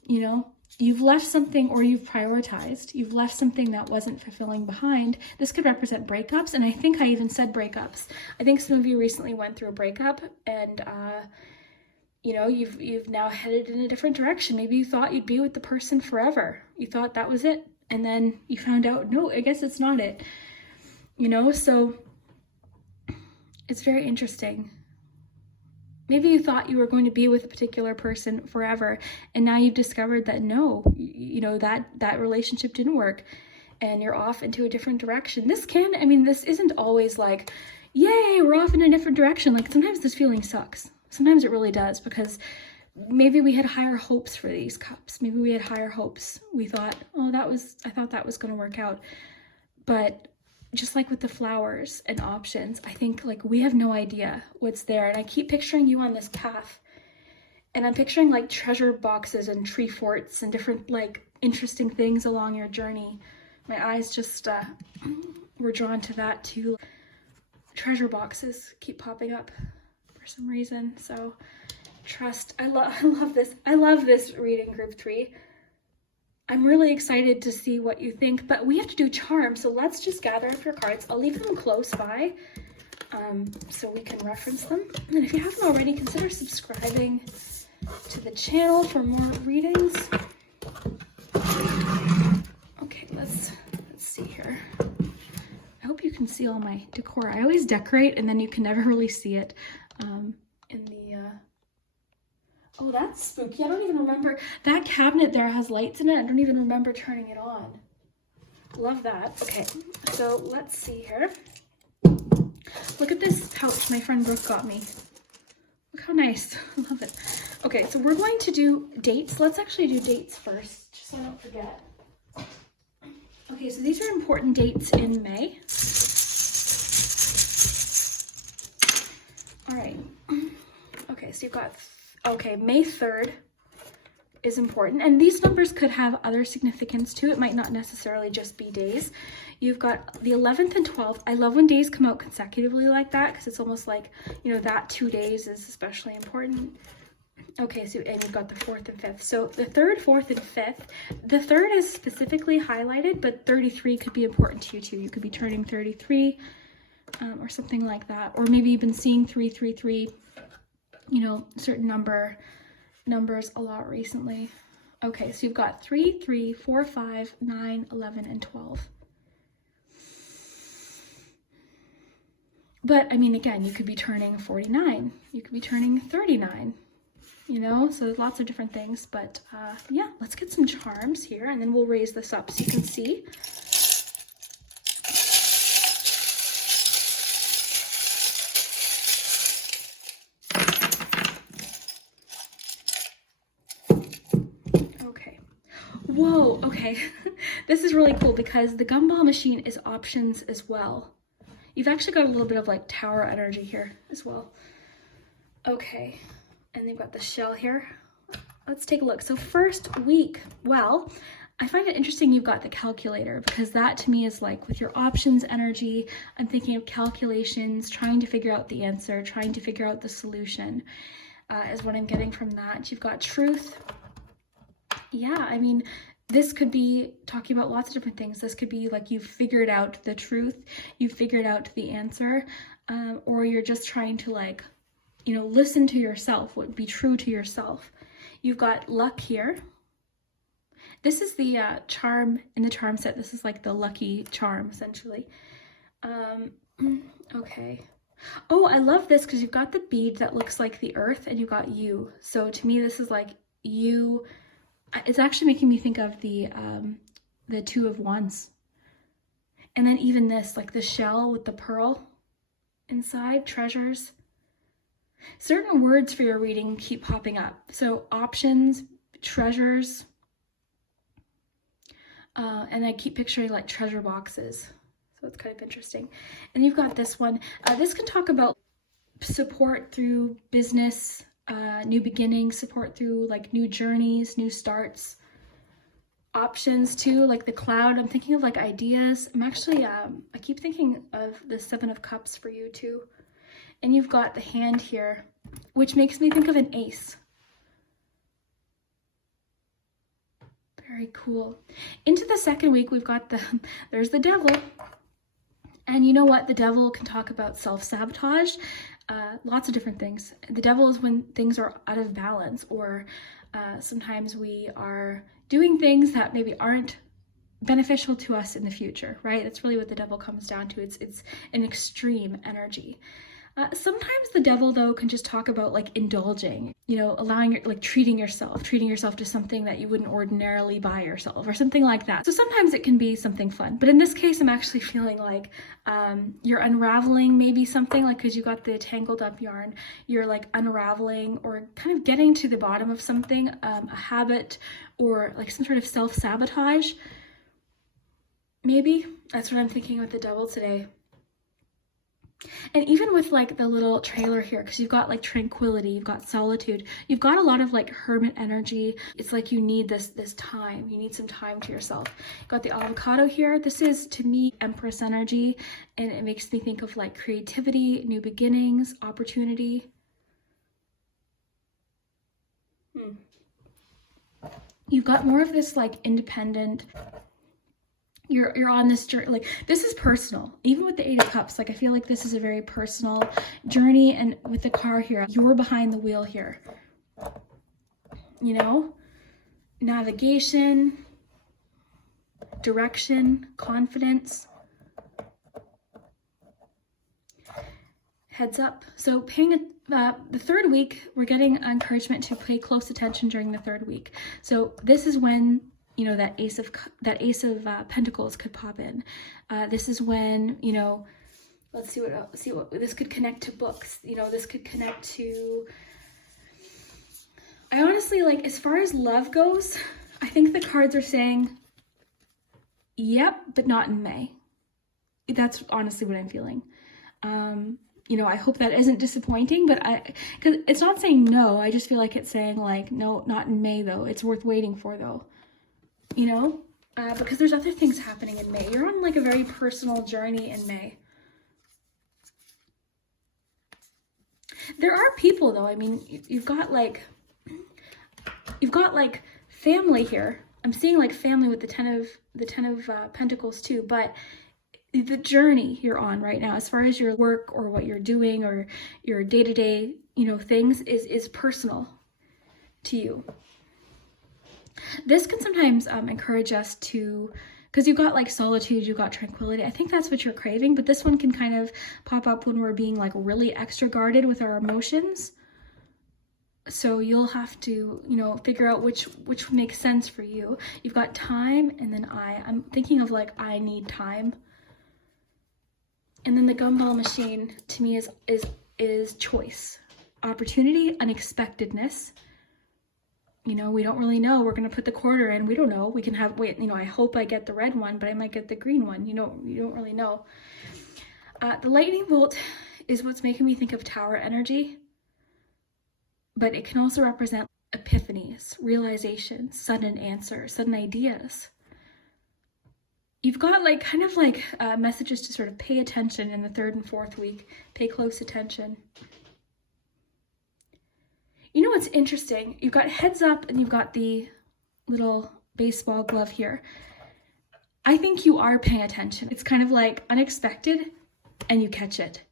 You know, you've left something, or you've prioritized. You've left something that wasn't fulfilling behind. This could represent breakups. And I think I even said breakups. I think some of you recently went through a breakup, and you know, you've now headed in a different direction. Maybe you thought you'd be with the person forever. You thought that was it. And then you found out, no, I guess it's not it. You know, so it's very interesting. Maybe you thought you were going to be with a particular person forever, and now you've discovered that no, you know, that relationship didn't work, and you're off into a different direction. This isn't always like, yay, we're off in a different direction. Like, sometimes this feeling sucks. Sometimes it really does, because maybe we had higher hopes for these cups. Maybe we had higher hopes. We thought, oh, I thought that was going to work out. But just like with the flowers and options, I think like we have no idea what's there. And I keep picturing you on this path, and I'm picturing like treasure boxes and tree forts and different like interesting things along your journey. My eyes just were drawn to that too. Treasure boxes keep popping up for some reason. So trust. I love this. I love this reading, group 3. I'm really excited to see what you think, but we have to do charms, so let's just gather up your cards. I'll leave them close by so we can reference them. And if you haven't already, consider subscribing to the channel for more readings. Okay, let's see here. I hope you can see all my decor. I always decorate and then you can never really see it in the oh, that's spooky. I don't even remember. That cabinet there has lights in it. I don't even remember turning it on. Love that. Okay, so let's see here. Look at this pouch my friend Brooke got me. Look how nice. I love it. Okay, so we're going to do dates. Let's actually do dates first, just so I don't forget. Okay, so these are important dates in May. All right. Okay, so you've got, okay, May 3rd is important. And these numbers could have other significance too. It might not necessarily just be days. You've got the 11th and 12th. I love when days come out consecutively like that, because it's almost like, you know, that 2 days is especially important. Okay, so, and you've got the 4th and 5th. So the 3rd, 4th, and 5th, the 3rd is specifically highlighted, but 33 could be important to you too. You could be turning 33 or something like that. Or maybe you've been seeing 333, you know, certain numbers a lot recently. Okay, so you've got 3, 3, 4, 5, 9, 11, and 12. But I mean, again, you could be turning 49. You could be turning 39. You know, so there's lots of different things, but yeah, let's get some charms here, and then we'll raise this up so you can see. Okay. Whoa, okay. This is really cool because the gumball machine is options as well. You've actually got a little bit of like tower energy here as well. Okay. And they've got the shell here. Let's take a look. So first week, well, I find it interesting you've got the calculator, because that to me is like with your options energy, I'm thinking of calculations, trying to figure out the answer, trying to figure out the solution, is what I'm getting from that. You've got truth. Yeah, I mean, this could be talking about lots of different things. This could be like you've figured out the truth, you've figured out the answer, or you're just trying to like, you know, listen to yourself, would be true to yourself. You've got luck here. This is the charm in the charm set. This is like the lucky charm, essentially. Okay. Oh, I love this because you've got the bead that looks like the earth, and you've got you. So to me, this is like you. It's actually making me think of the 2 of Wands. And then even this, like the shell with the pearl inside, treasures. Certain words for your reading keep popping up. So options, treasures, and I keep picturing like treasure boxes. So it's kind of interesting. And you've got this one. This can talk about support through business, new beginnings, support through like new journeys, new starts. Options too, like the cloud. I'm thinking of like ideas. I'm actually, I keep thinking of the 7 of Cups for you too. And you've got the hand here, which makes me think of an ace. Very cool. Into the second week, we've got there's the devil. And you know what? The devil can talk about self-sabotage, lots of different things. The devil is when things are out of balance, or sometimes we are doing things that maybe aren't beneficial to us in the future, right? That's really what the devil comes down to. It's an extreme energy. Sometimes the devil, though, can just talk about like indulging, you know, allowing, like treating yourself to something that you wouldn't ordinarily buy yourself or something like that. So sometimes it can be something fun. But in this case, I'm actually feeling like you're unraveling maybe something, like because you got the tangled up yarn, you're like unraveling or kind of getting to the bottom of something, a habit or like some sort of self-sabotage. Maybe that's what I'm thinking with the devil today. And even with like the little trailer here, because you've got like tranquility, you've got solitude, you've got a lot of like hermit energy. It's like you need this time, you need some time to yourself. You've got the avocado here. This is to me Empress energy, and it makes me think of like creativity, new beginnings, opportunity. You've got more of this like independent, you're on this journey, like this is personal. Even with the 8 of Cups, like I feel like this is a very personal journey. And with the car here, you're behind the wheel here, you know, navigation, direction, confidence, heads up. So paying the third week, we're getting encouragement to pay close attention during the third week. So this is when, you know, that ace of Pentacles could pop in. This is when, you know, let's see what this could connect to books. You know, this could connect to. I honestly, like, as far as love goes, I think the cards are saying, yep, but not in May. That's honestly what I'm feeling. you know, I hope that isn't disappointing, but because it's not saying no, I just feel like it's saying like, no, not in May though. It's worth waiting for though, you know, because there's other things happening in May. You're on like a very personal journey in May. There are people though. I mean, you've got like family here. I'm seeing like family with the Ten of Pentacles too, but the journey you're on right now, as far as your work or what you're doing or your day-to-day, you know, things is personal to you. This can sometimes encourage us to, because you've got like solitude, you've got tranquility. I think that's what you're craving, but this one can kind of pop up when we're being like really extra guarded with our emotions. So you'll have to, you know, figure out which makes sense for you. You've got time, and then I'm thinking of like, I need time. And then the gumball machine to me is choice, opportunity, unexpectedness. You know, we don't really know. We're going to put the quarter in. We don't know. We can have, wait, you know, I hope I get the red one, but I might get the green one. You know, you don't really know. The lightning bolt is what's making me think of tower energy, but it can also represent epiphanies, realizations, sudden answers, sudden ideas. You've got like kind of like messages to sort of pay attention in the 3rd and 4th week. Pay close attention. You know what's interesting? You've got heads up and you've got the little baseball glove here. I think you are paying attention. It's kind of like unexpected and you catch it.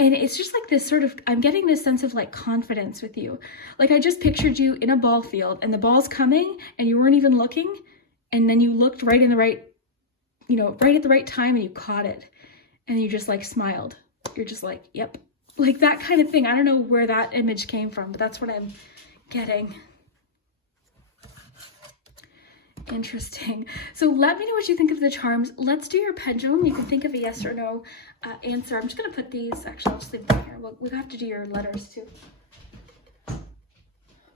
And it's just like this sort of, I'm getting this sense of like confidence with you. Like I just pictured you in a ball field and the ball's coming and you weren't even looking. And then you looked right in the right, you know, right at the right time and you caught it. And you just like smiled. You're just like, yep. Like that kind of thing. I don't know where that image came from, but that's what I'm getting. Interesting. So let me know what you think of the charms. Let's do your pendulum. You can think of a yes or no answer. I'm just going to put these, actually, I'll just leave them here. We have to do your letters too.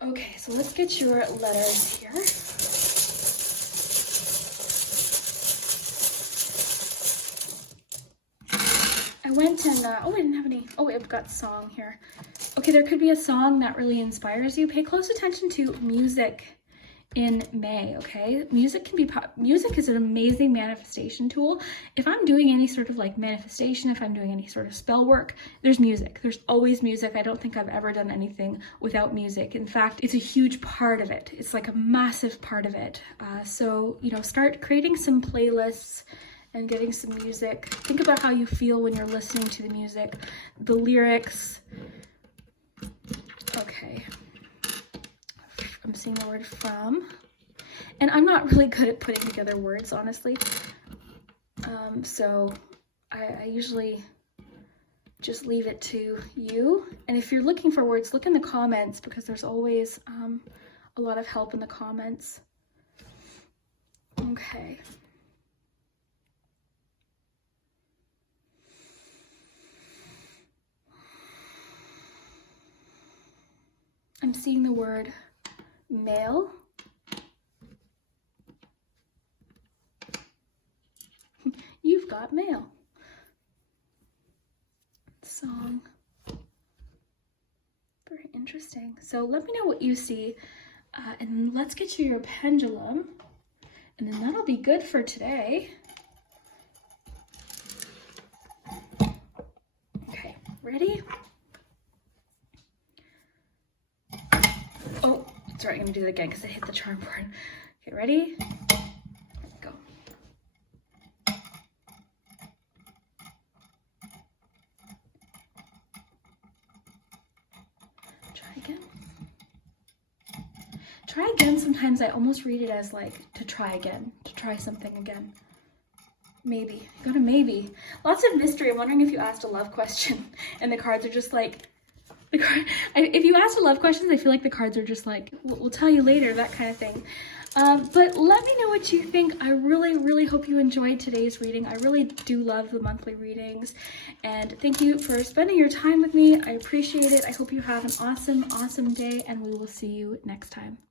Okay, so let's get your letters here. I went and, oh, I didn't have any, oh, I've got song here. Okay, there could be a song that really inspires you. Pay close attention to music in May, okay? Music is an amazing manifestation tool. If I'm doing any sort of like manifestation, if I'm doing any sort of spell work, there's music. There's always music. I don't think I've ever done anything without music. In fact, it's a huge part of it. It's like a massive part of it. So, you know, start creating some playlists and getting some music. Think about how you feel when you're listening to the music, the lyrics. Okay. I'm seeing the word from. And I'm not really good at putting together words, honestly. So I usually just leave it to you. And if you're looking for words, look in the comments because there's always a lot of help in the comments. Okay. I'm seeing the word mail. You've got mail. Song. Very interesting. So let me know what you see. And let's get you your pendulum. And then that'll be good for today. Okay, ready? Oh, sorry, I'm gonna do that again because I hit the charm board. Okay, ready? Go. Try again. Try again, sometimes I almost read it as like to try again, to try something again. Maybe. Go to maybe. Lots of mystery. I'm wondering if you asked a love question and the cards are just like, if you ask a love questions, I feel like the cards are just like, we'll tell you later, that kind of thing. But let me know what you think. I really, really hope you enjoyed today's reading. I really do love the monthly readings. And thank you for spending your time with me. I appreciate it. I hope you have an awesome, awesome day, and we will see you next time.